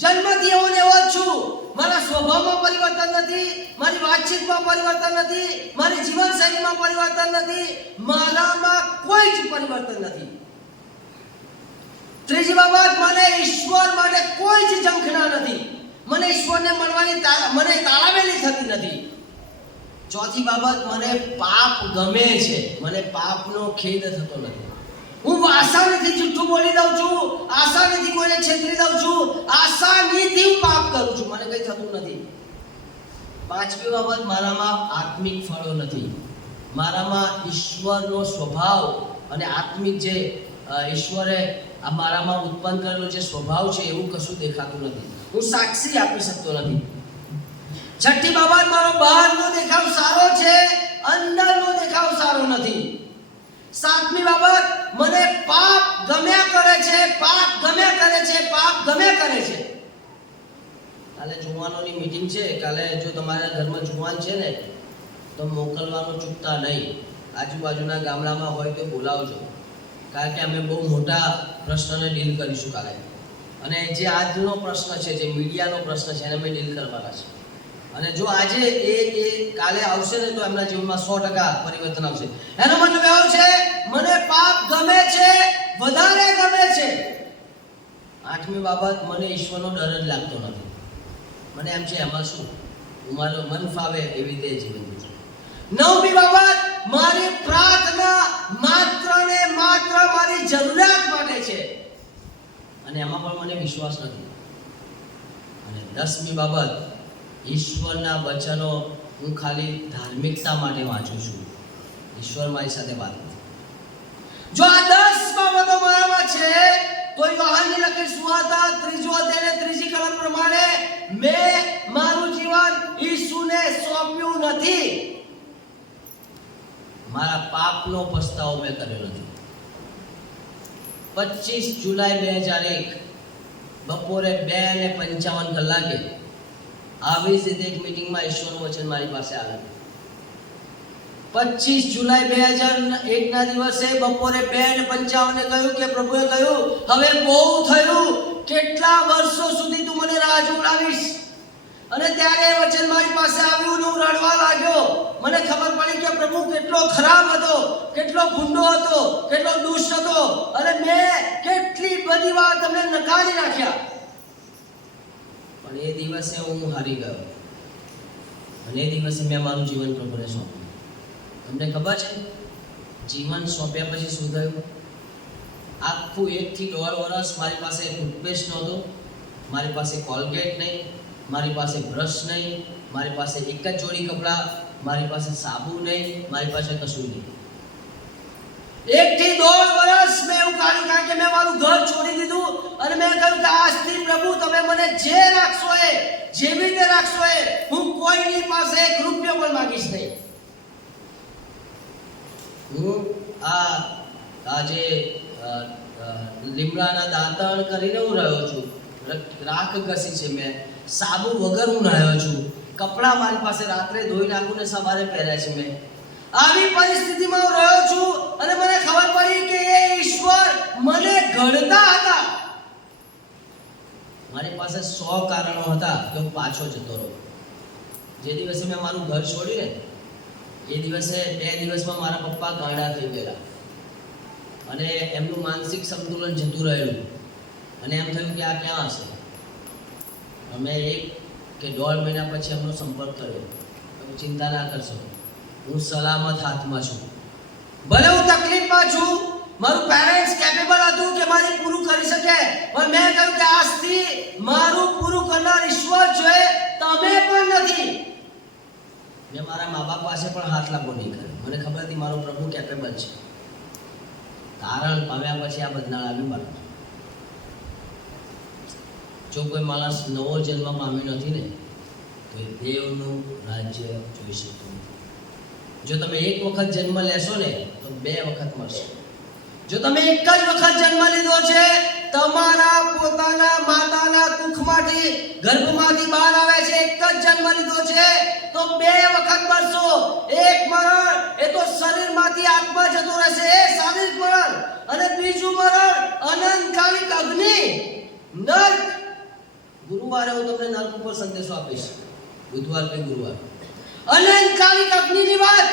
જન્મથી એવો ને એવો જ છું. મારા સ્વભાવમાં પરિવર્તન નથી, મારી વાતચીતમાં પરિવર્તન નથી, મારી જીવનશૈલીમાં પરિવર્તન નથી, મારામાં કોઈ જ પરિવર્તન નથી. ત્રીજી બાબત, મને ઈશ્વર માટે કોઈ જ ઝંખના નથી, મને ઈશ્વરને મળવાની મને તાળાવેલી થતી નથી. ચોથી બાબત, મને પાપ ગમે છે, મને પાપનો ખેદ થતો નથી. હું આસાનીથી જુઠ્ઠું બોલી દઉં છું, આસાનીથી કોઈને છેતરી દઉં છું, આસાનીથી હું પાપ કરું છું, મને કંઈ થતું નથી. પાંચમી બાબત, મારામાં આત્મિક ફળો નથી, મારામાં ઈશ્વરનો સ્વભાવ અને આત્મિક જે ઈશ્વરે આ મારામાં ઉત્પન્ન કરેલો જે સ્વભાવ છે એવું કશું દેખાતું નથી, હું સાક્ષી આપી શકતો નથી. છઠ્ઠી બાબત, મારો બહારનો દેખાવ સારો છે, અંદરનો દેખાવ સારો નથી. સાતમી બાબત, મને પાપ ગમ્યા કરે છે, પાપ ગમ્યા કરે છે, પાપ ગમ્યા કરે છે. કાલે જુવાનોની મીટિંગ છે, કાલે જો તમારા ઘરમાં જુવાન છે ને તો મોકલવાનું ચૂકતા નહીં. આજુબાજુના ગામડામાં હોય તો બોલાવજો, કારણ કે અમે બહુ મોટા પ્રશ્નને ડીલ કરીશું કાલે. અને જે આજનો પ્રશ્ન છે, જે મીડિયાનો પ્રશ્ન છે એને અમે ડીલ કરવાના છે. અને જો આજે એ કાલે આવશે ને તો એમના જીવનમાં 100% પરિવર્તન આવશે. એનો મતલબ એવો છે, મને પાપ ગમે છે, વધારે ગમે છે. આઠમી બાબત, મને ઈશ્વરનો ડર જ લાગતો નથી. મને એમ છે એમાં શું, હું મારું મન ફાવે એવી રીતે જીવન જીવું છું. નવમી બાબત, મારી પ્રાર્થના માત્ર ને માત્ર મારી જરૂરિયાત માટે છે અને એમાં પણ મને વિશ્વાસ નથી. અને 10મી બાબત, ઈશ્વરના વચનો હું ખાલી ધાર્મિકતા માટે વાંચું છું, ઈશ્વર મારી સાથે વાત નથી. જો આ 10 બાબતો મારામાં છે તો યોહાનની લખેલી સુવાર્તા 3 અધ્યાય 3 કલમ પ્રમાણે મેં મારું જીવન ઈસુને સોંપ્યું નથી. મારા પાપનો પસ્તાવો મેં કર્યો નથી. 25 જુલાઈ 2001 બપોરે 2:55 કલાકે આવી જ રીતે એક મીટિંગમાં ઈશ્વરનું વચન મારી પાસે આવ્યું. 25 જુલાઈ 2001 ના દિવસે બપોરે 2:55 કહ્યું કે પ્રભુએ કહ્યું, હવે બહુ થયું, કેટલા વર્ષો સુધી તું મને રાહ જોડાવીશ? અને ત્યારે એ વચન મારી પાસે આવ્યું ને હું રડવા લાગ્યો. મને ખબર પડી કે પ્રભુ કેટલો ખરાબ હતો, કેટલો ગુંડો હતો, કેટલો દુષ્ટ હતો, અને મેં કેટલી બધી વાર તમને નકારી નાખ્યા. પણ એ દિવસે હું હારી ગયો અને એ દિવસે મેં મારું જીવન પ્રભુને સોંપ્યું. તમને ખબર છે જીવન સોંપ્યા પછી શું થયું? આખું 1 થી 1.5 વર્ષ મારી પાસે ટૂથપેસ્ટ નહોતો, મારી પાસે કોલગેટ નહીં, મારી પાસે બ્રશ નહીં, મારી પાસે એક જ જોડી કપડાં, મારી પાસે સાબુ નહીં, મારી પાસે કશું નહીં. 1 થી 1.5 વર્ષ મેં એવું કાઢ્યું, કારણ કે મેં મારું ઘર છોડી દીધું અને મેં કહ્યું કે આજથી પ્રભુ તમે મને જે રાખશો એ, જેવી રીતે રાખશો એ, હું કોઈની પાસે 1 રૂપિયો પણ માંગીશ નહીં. હું આજે લીમડાના દાંતણ કરીને હું રહ્યો છું, રાખ ઘસી છે મેં, સાબુ વગર હું નાહ્યો છું, કપડાં મારી પાસે રાત્રે ધોઈ નાખું ને સવારે પહેર્યા છે મેં. આવી પરિસ્થિતિમાં હું રહ્યો છું અને મને ખબર પડી કે એ ઈશ્વર મને ઘડતા હતા. મારી પાસે 100 કારણો હતા કે હું પાછો જતો રહું. જે દિવસે મેં મારું ઘર છોડ્યું ને એ દિવસે 2 દિવસમાં મારા પપ્પા ગાંડા થઈ ગયેલા અને એમનું માનસિક સંતુલન જતું રહેલું અને એમ થયું કે આ ક્યાં હશે. અમે 1 કે 1.5 મહિના પછી એમનો સંપર્ક કર્યો. તમે ચિંતા ના કરશો, હું સલામત હાથમાં છું. ભલે હું તકલીફમાં છું, મારું પેરેન્ટ્સ કેપેબલ હતું કે મારી પૂરું કરી શકે, પણ મેં કહ્યું કે આજથી મારું પૂરું કરનાર ઈશ્વર છે, તમે પણ નથી. મેં મારા મા બાપ પાસે પણ હાથ લાગવો નહીં કર્યો. મને ખબર હતી મારો પ્રભુ કેપેબલ છે. તારણ પામ્યા પછી આ બદલાવ આવ્યું મારું. જો કોઈ માણસ નવો જન્મ પામ્યો નથી ને તો એ દેવનું રાજ્ય જોઈ શકતું નથી. જો તમે 1 વખત જન્મ લેશો ને તો 2 વખત મળશે. જો તમે 1 જ વખત જન્મ લીધો છે, તમારા પોતાના માતાના કુખમાંથી, ગર્ભમાંથી બહાર આવે છે, 1 જ જન્મ લીધો છે તો 2 વખત મળશો. 1 મરણ એ તો શરીરમાંથી આત્મા જતો રહેશે, એ શારીરિક મરણ, અને બીજું મરણ અનંતકાલિક અગ્નિ, નર્ક. ગુરુવારે હું તમને નર્ક ઉપર સંદેશો આપીશ, બુધવાર કે ગુરુવાર. અનંતકાલિક અગ્નિની વાત.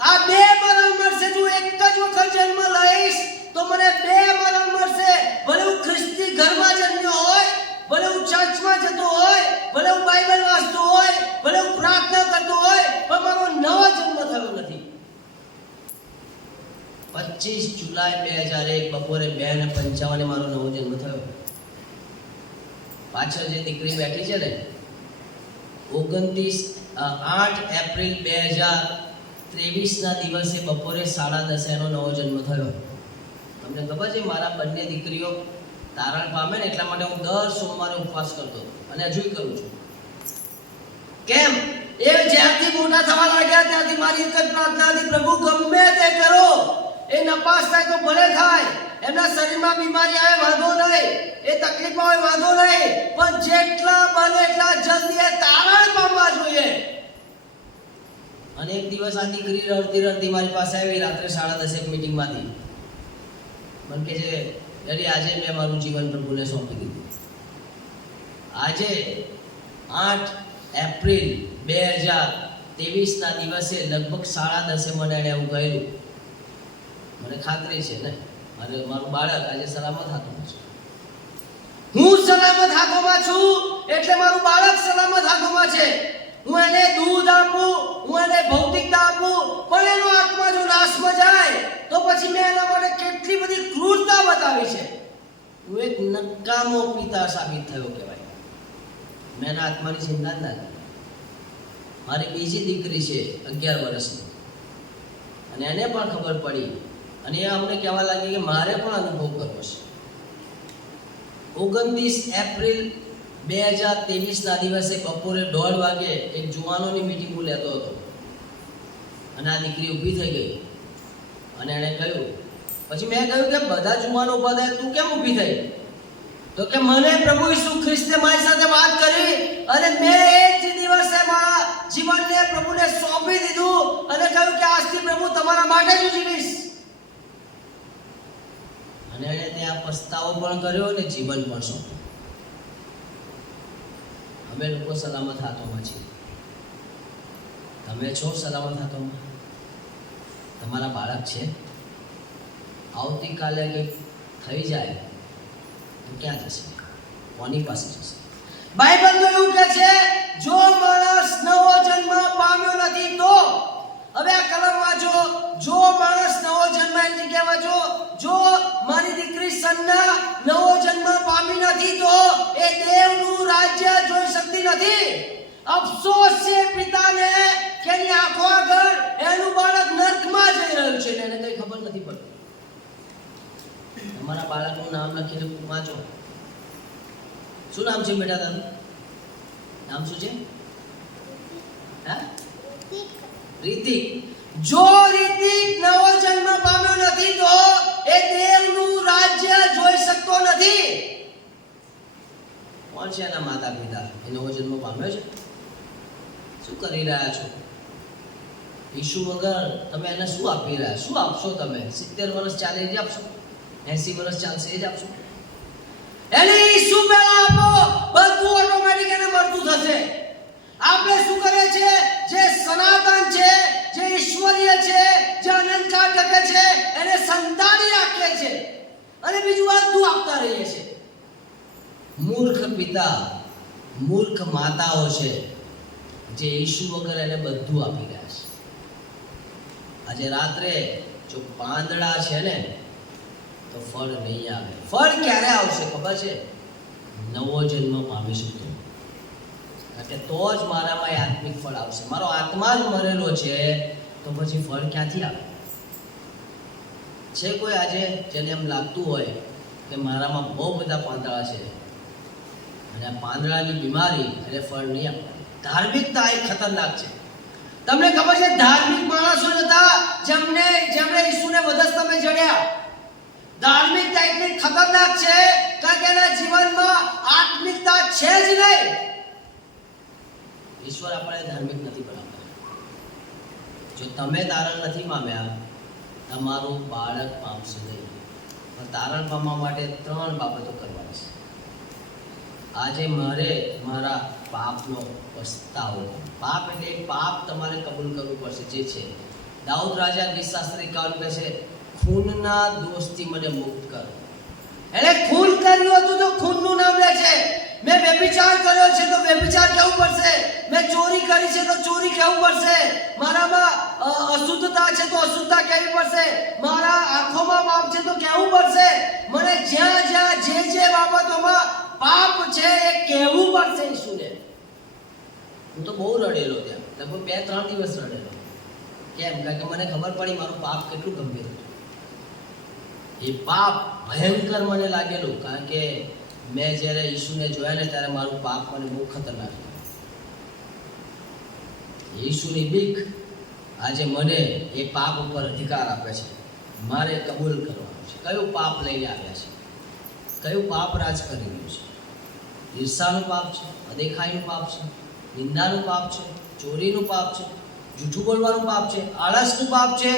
આ 2 મરણ મળશે. જો 1 જ વખત જન્મ લઈશ તો મને 2 મરણ મળશે. ભલે હું ખ્રિસ્તી ઘરમાં જન્મ્યો હોય, ભલે હું ચર્ચમાં જતો હોય, ભલે હું બાઇબલ વાંચતો હોય, ભલે હું પ્રાર્થના કરતો હોય, પણ મારો નવો જન્મ થયો નથી. 25 જુલાઈ 2001 બપોરે 2:55 મારો નવો જન્મ થયો. પાછળ જે દીકરી બેઠી છે ને, 8 એપ્રિલ 2023 ના દિવસે બપોરે 10:30 એનો નવો જન્મ થયો. તમને ખબર છે મારા બંને દીકરીઓ તારણ પામે ને એટલા માટે હું દર સોમવારે ઉપવાસ કરતો હતો અને હજુ કરું છું. કેમ? એ જ્યારથી મોટા થવા લાગ્યા ત્યારથી મારી એક જ પ્રાર્થના હતી, પ્રભુ ગમે તે કરો, એ નપાસ થાય તો ભલે થાય, એમના શરીરમાં બીમારી આવે વાંધો નહીં, એ તકલીફમાં હોય વાંધો નહીં, પણ જેટલા બને એટલા જલ્દી એ તારણ પામવા જોઈએ. અને એક દિવસ આ દીકરી રડતી રડતી મારી પાસે આવી રાત્રે 10:30 મીટિંગમાંથી. મને કહે છે, ડેડી આજે મેં મારું જીવન પ્રભુને સોંપી દીધું. આજે 8 એપ્રિલ 2023 ના દિવસે લગભગ 10:30 મને એને એવું કહ્યું. મને ખાતરી છે ને મારું બાળક આજે સલામત હાથોમાં છે. હું સલામત હાથોમાં છું એટલે મારું બાળક સલામત હાથોમાં છે. હું એને દૂધ આપું, હું એને ભૌતિકતા આપું, પણ એનો આત્મા જો નાશમાં જાય તો પછી મેં એના માટે કેટલી બધી ક્રૂરતા બતાવી છે. હું એક નકામો પિતા સાબિત થયો કહેવાય. મેં એના આત્માની ચિંતા જ ના કરી. મારી બીજી દીકરી છે 11 વર્ષની, અને એને પણ ખબર પડી અને એ અમને કહેવા લાગી કે મારે પણ અનુભવ કરવો છે. 29 એપ્રિલ 2023 ના દિવસે બપોરે 1:30 વાગે એક જુવાનોની મીટિંગ હું લેતો હતો અને આ દીકરી ઊભી થઈ ગઈ અને એણે કહ્યું, પછી મેં કહ્યું કે બધા જુવાનો ઊભા થયા, તું કેમ ઊભી થઈ? તો કે મને પ્રભુ ઈસુ ખ્રિસ્તે મારી સાથે વાત કરી અને મેં એ જ દિવસે મારા જીવનને પ્રભુને સોંપી દીધું અને કહ્યું કે આજથી પ્રભુ તમારા માટે જ જીવીશ. અને એણે ત્યાં પસ્તાવો પણ કર્યો અને જીવન પણ સોંપ્યું. અમે લોકો સલામત હાથોમાં છીએ. તમે છો સલામત હાથોમાં? તમારા બાળક છે? આવતીકાલે કંઈક થઈ જાય તો ક્યાં જશે? કોની પાસે જશે? બાઇબલ તો એવું કહે છે, જો માણસ નવો જન્મ પામ્યો નથી તો, હવે આ કલમ વાંચો, જો માણસ નવો જન્મ એની જગ્યાએ વાંચો, જો મારી દીકરી સન્ના નવો જન્મ પામી નથી તો એ દેવનું રાજ્ય જોઈ શકતી નથી. અફસોસ છે પિતાને કે એની આંખો આગળ એનું બાળક નર્કમાં જઈ રહ્યું છે ને એને કઈ ખબર નથી પડતી. તમારા બાળકનું નામ લખીને વાંચો. શું નામ છે બેટા તારું? નામ શું છે? હા, રીતિક. જો રીતિક નવો જન્મ પામ્યો નથી તો એ દેવનું રાજ્ય જોઈ શકતો નથી. કોણ છે એના માતા પિતા? એ નવો જન્મ પામ્યો છે? શું કરી રહ્યા છો? ઈસુ વગર તમે એને શું આપી રહ્યા? શું આપશો તમે? 70 વર્ષ ચાલે જ આપશો? 80 વર્ષ ચાલશે એ જ આપશો? એને ઈસુ પહેલા આપો, બધું ઓટોમેટિક એને મળતું થશે. આપણે શું કરે છે? જે સનાતન છે, જે ઈશ્વરીય છે, જે અનંતકાળ ટકે છે એને સંતાડી રાખે છે અને બીજું બધું આપતા રહીએ છે. મૂર્ખ પિતા, મૂર્ખ માતાઓ છે જે ઈસુ વગર એને બધું આપી રહ્યા છે. આજે રાત્રે જો પાંદડા છે ને તો ફળ નહીં આવે. ફળ ક્યારે આવશે ખબર છે? નવો જન્મ પામીશું તો. કે તો જ મારામાં આત્મિક ફળ આવશે. મારો આત્મા જ મરેલો છે તો પછી ફળ ક્યાંથી આવે? છે કોઈ આજે જેને એમ લાગતું હોય કે મારામાં બહુ બધા પાંદડા છે અને આ પાંદડાની બીમારી એટલે ફળ નહીં આપે? ધાર્મિકતા એ ખતરનાક છે. તમને ખબર છે ધાર્મિક માણસો હતા જેમણે ઈસુને વધસ્તંભે જડ્યા. ધાર્મિકતા એટલી ખતરનાક છે કારણ કે એના જીવનમાં આત્મિકતા છે જ નહીં. ઈશ્વર આપણે ધાર્મિક નથી બનાવતા. જો તમે તારણ નથી પામ્યા, તમારું બાળક પામશે નહીં. પણ તારણ પામવા માટે 3 બાબતો કરવાની છે. આજે મારે મારા પાપનો પસ્તાવો. પાપ એટલે પાપ તમારે કબૂલ કરવું પડશે જે છે. દાઉદ રાજા ગીત શાસ્ત્રી કહે છે, ખૂનના દોષથી મને મુક્ત કર. એટલે ખૂન કર્યું હતું તો ખૂનનું નામ લે છે. મેં વ્યભિચાર કર્યો છે તો વ્યભિચાર કહેવું પડશે. મેં ચોરી કરી છે તો ચોરી કહેવું પડશે. મારામાં અશુદ્ધતા છે તો અશુદ્ધતા કહેવી પડશે. મારા આંખોમાં પાપ છે તો કહેવું પડશે. મને જ્યાં જ્યાં જે બાબતોમાં પાપ છે એ કહેવું પડશે ઈસુને. હું તો બહુ રડેલો ત્યાં, લગભગ 2-3 દિવસ રડેલો. કેમ? કારણ કે મને ખબર પડી મારું પાપ કેટલું ગંભીર હતું. એ પાપ ભયંકર મને લાગેલું કારણ કે મેં જ્યારે ઈસુને જોયા ને ત્યારે મારું પાપ મને બહુ ખતરનાક હતું. ઈસુની બીક આજે મને એ પાપ ઉપર અધિકાર આપે છે. મારે કબૂલ કરવાનું છે. કયું પાપ લઈને આવ્યા છે? કયું પાપ રાજ કરી રહ્યું છે? ઈર્ષાનું પાપ છે, અદેખાઈનું પાપ છે, નિંદાનું પાપ છે, ચોરીનું પાપ છે, જૂઠું બોલવાનું પાપ છે, આળસનું પાપ છે,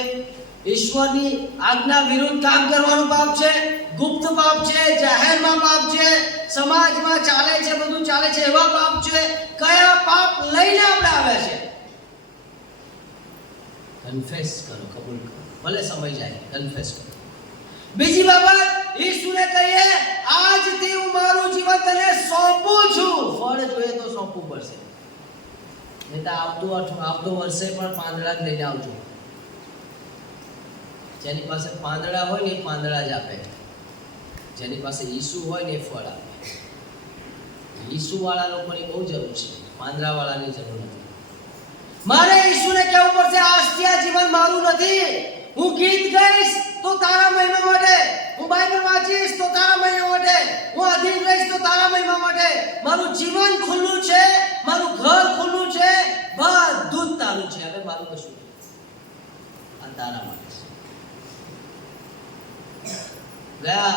ઈશ્વરની આજ્ઞા વિરુદ્ધ કામ કરવાનું પાપ છે, ગુપ્ત પાપ છે, જાહેરમાં પાપ છે, સમાજમાં ચાલે છે બધું ચાલે છે એવા પાપ છે. કયા પાપ લઈને આપણે આવ્યા છે? કન્ફેસ કરો, કબૂલ કરો. ભલે સમય જાય, કન્ફેસ કરો. બીજી બાબત, ઈસુને કહીએ આજથી હું મારું જીવન તને સોંપું છું. ફળ જોઈએ તો સોંપવું પડશે. નહીં તો આવતો વર્ષે પણ પાંદડા જ લઈને આવજો. જેની પાસે પાંદડા હોય ને એ પાંદડા જ આપે. જેની પાસે ઈસુ હોય ને એ ફળ આપે. ઈસુ વાળા લોકોની બહુ જરૂર છે, પાંદડા વાળાની જરૂર નથી. મારે ઈસુને કહેવું પડશે આજથી આ જીવન મારું નથી. હું ગીત ગાઈશ તો તારા મહિમા માટે, હું બાઇબલ વાંચીશ તો તારા મહિમા માટે, હું અધીન રહીશ તો તારા મહિમા માટે. મારું જીવન ખુલ્લું છે, મારું ઘર ખુલ્લું છે, બધું જ તારું છે. હવે મારું કશું આ તારા માટે છે. ગયા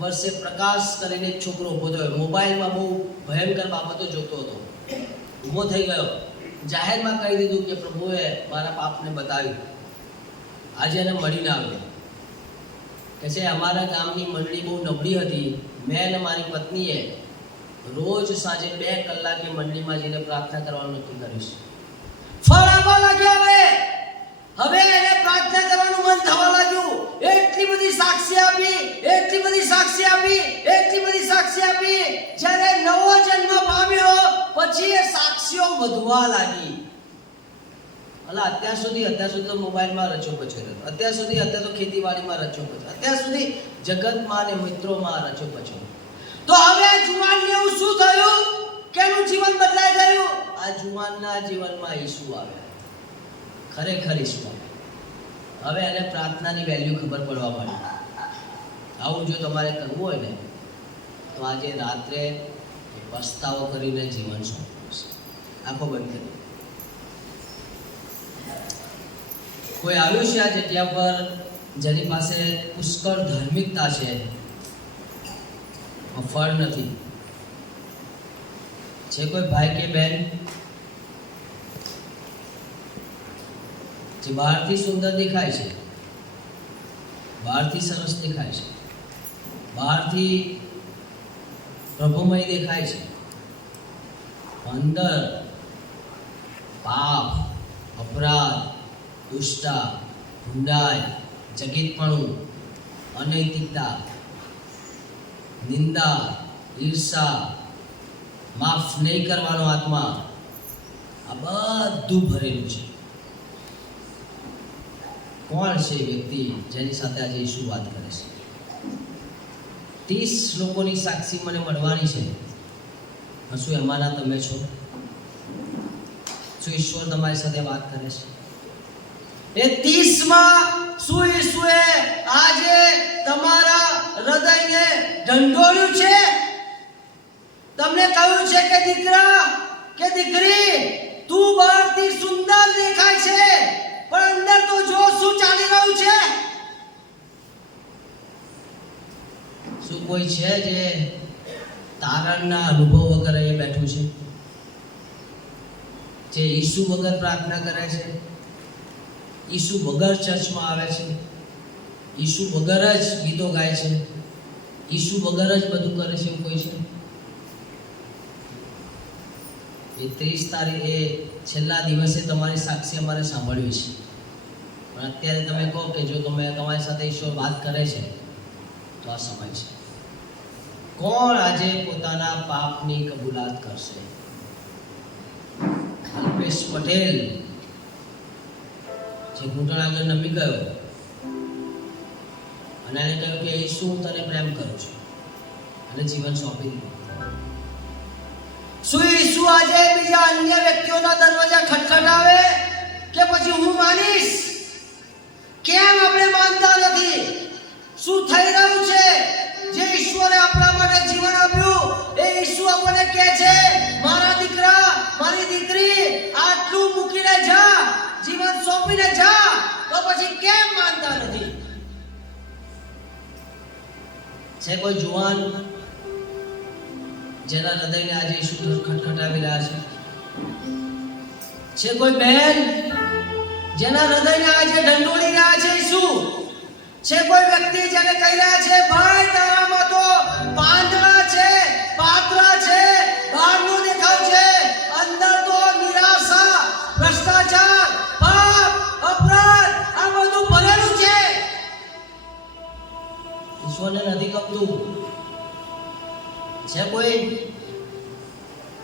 વર્ષે પ્રકાશ કરીને એક છોકરો ઉભો થયો. મોબાઈલમાં બહુ ભયંકર બાબતો જોતો હતો. ઊભો થઈ ગયો, જાહેરમાં કહી દીધું કે પ્રભુએ મારા પાપને બતાવ્યું. આજે એને મળીને આવ્યો કે છે અમારા ગામની મંડળી બહુ નબળી હતી. મેં અને મારી પત્નીએ રોજ સાંજે 2 કલાકે મંડળીમાં જઈને પ્રાર્થના કરવાનું નક્કી કરીશ. ફળ આવવા લાગ્યા. હવે એને પ્રાર્થના કરવાનું મન થવા લાગ્યું. એટલી બધી સાક્ષી આપી. જ્યારે નવો જન્મ પામ્યો પછી એ સાક્ષીઓ વધવા લાગી. અત્યાર સુધી તો મોબાઈલમાં રચો પચો રહ્યો. અત્યાર તો ખેતીવાડીમાં રચો પચો. અત્યાર સુધી જગતમાં અને મિત્રોમાં રચો પચો. તો હવે જુવાનને એવું શું થયું કે એનું જીવન બદલાઈ ગયું? આ જુવાનના જીવનમાં ઈસુ આવ્યા. ખરેખર ઈસુ આવ્યા. હવે એને પ્રાર્થનાની વેલ્યુ ખબર પડવા માંડી. આવું જો તમારે કરવું હોય ને તો આજે રાત્રે પસ્તાવો કરીને જીવન સોંપવું છે. આંખો બંધ કરી. કોઈ આવ્યું છે આ જગ્યા પર જેની પાસે પુષ્કળ ધાર્મિકતા છે, ફળ નથી? છે કોઈ ભાઈ કે બહેન જે બહારથી સુંદર દેખાય છે, બહારથી સરસ દેખાય છે, બહારથી પ્રભુમય દેખાય છે, અંદર પાપ, અપરાધ, દુષ્ટતા, ગુંડાઈ, જગીતપણું, અનૈતિકતા, નિંદા, ઈર્ષા, માફ નહીં કરવાનો આત્મા, આ બધું ભરેલું છે. કોણ છે વ્યક્તિ જેની સાથે આજે ઈસુ વાત કરે છે? 30 લોકોની સાક્ષી મને મળવાની છે. શું એમાંના તમે છો? શું ઈશ્વર તમારી સાથે વાત કરે છે? એ 30માં શું ઈસુએ આજે તમારા હૃદયને ઢંઢોળ્યું છે? તમને કહ્યું છે કે દીકરા કે દીકરી, તું બહારથી સુંદર દેખાય છે, પણ અંદર તો જો શું ચાલી રહ્યું છે? શું કોઈ છે જે તારણના અનુભવ વગર અહીં બેઠું છે, જે ઈસુ વગર પ્રાર્થના કરે છે, ઈસુ વગર ચર્ચમાં આવે છે, ઈસુ વગર જ ગીતો ગાય છે, ઈસુ વગર જ બધું કરે છે? એવું કોઈ છે? એ 30 તારીખે છેલ્લા દિવસે તમારી સાક્ષી અમારે સાંભળવી છે. પણ અત્યારે તમે કહો કે જો તમે તમારી સાથે ઈશ્વર વાત કરે છે તો આ સમય છે. કોણ આજે પોતાના પાપની કબૂલાત કરશે? અલ્પેશ પટેલ જે ઘૂંટણ આગળ નમી ગયો અને એને કહ્યું કે ઈસુ, હું તને પ્રેમ કરું છું, અને જીવન સોંપી દીધું. શું ઈસુ આજે બીજા અન્ય વ્યક્તિઓના દરવાજા ખટખટાવે કે પછી હું માનીશ? કેમ આપણે માનતા નથી? શું થઈ રહ્યું છે? જે ઈશ્વરે આપણા માટે જીવન આપ્યું એ ઈસુ આપણને કહે છે, મારા દીકરા, મારી દીકરી, આટલું મૂકીને જા, જીવન સોંપીને જા. તો પછી કેમ માનતા નથી? છે કોઈ જુવાન જેના હૃદયને આજે ઈસુ ખટખટાવી રહ્યા છે? છે કોઈ બહેન જેના હૃદયને આજે ઢંઢોળી રહ્યા છે ઈસુ? છે કોઈ વ્યક્તિ જેને કહી રહ્યા છે, ભાઈ તારામાં તો પાંદડા છે, પાતળા છે, બહારનો દેખાવ છે, અંદર તો નિરાશા, ભ્રષ્ટાચાર, પાપ, અપરાધ, આ બધું ભરેલું છે? ઈશ્વરને નથી ગમતું? છે કોઈ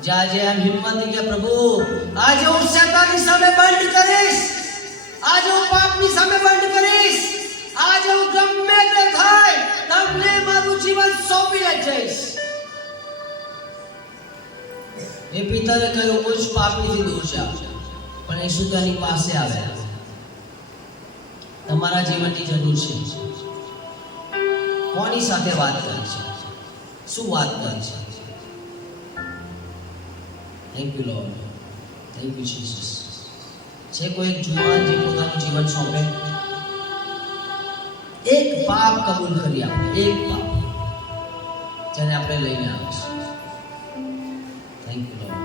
જે આજે આમ હિંમત કે પ્રભુ, આજે હું શૈતાનની સામે બંધ કરીશ, આજે હું પાપની સામે બંધ કરીશ, આજે હું ગમે તે થાય તમને મારું જીવન સોંપી જઈશ? એ પિતાએ કહ્યું, મુજ પાપીથી દૂર જાઓ, પણ ઈસુ તેની પાસે આવ્યા. તમારા જીવનની જરૂર છે. કોની સાથે વાત કરી છે? શું વાત કરી છે? Thank you lord, thank you Jesus. છે કોઈ એક જુવાન જે પોતાનું જીવન સોંપે? એક પાપ કબૂલ કરી આપણે, એક પાપ જેને આપણે લઈને આવીશું. Thank you lord.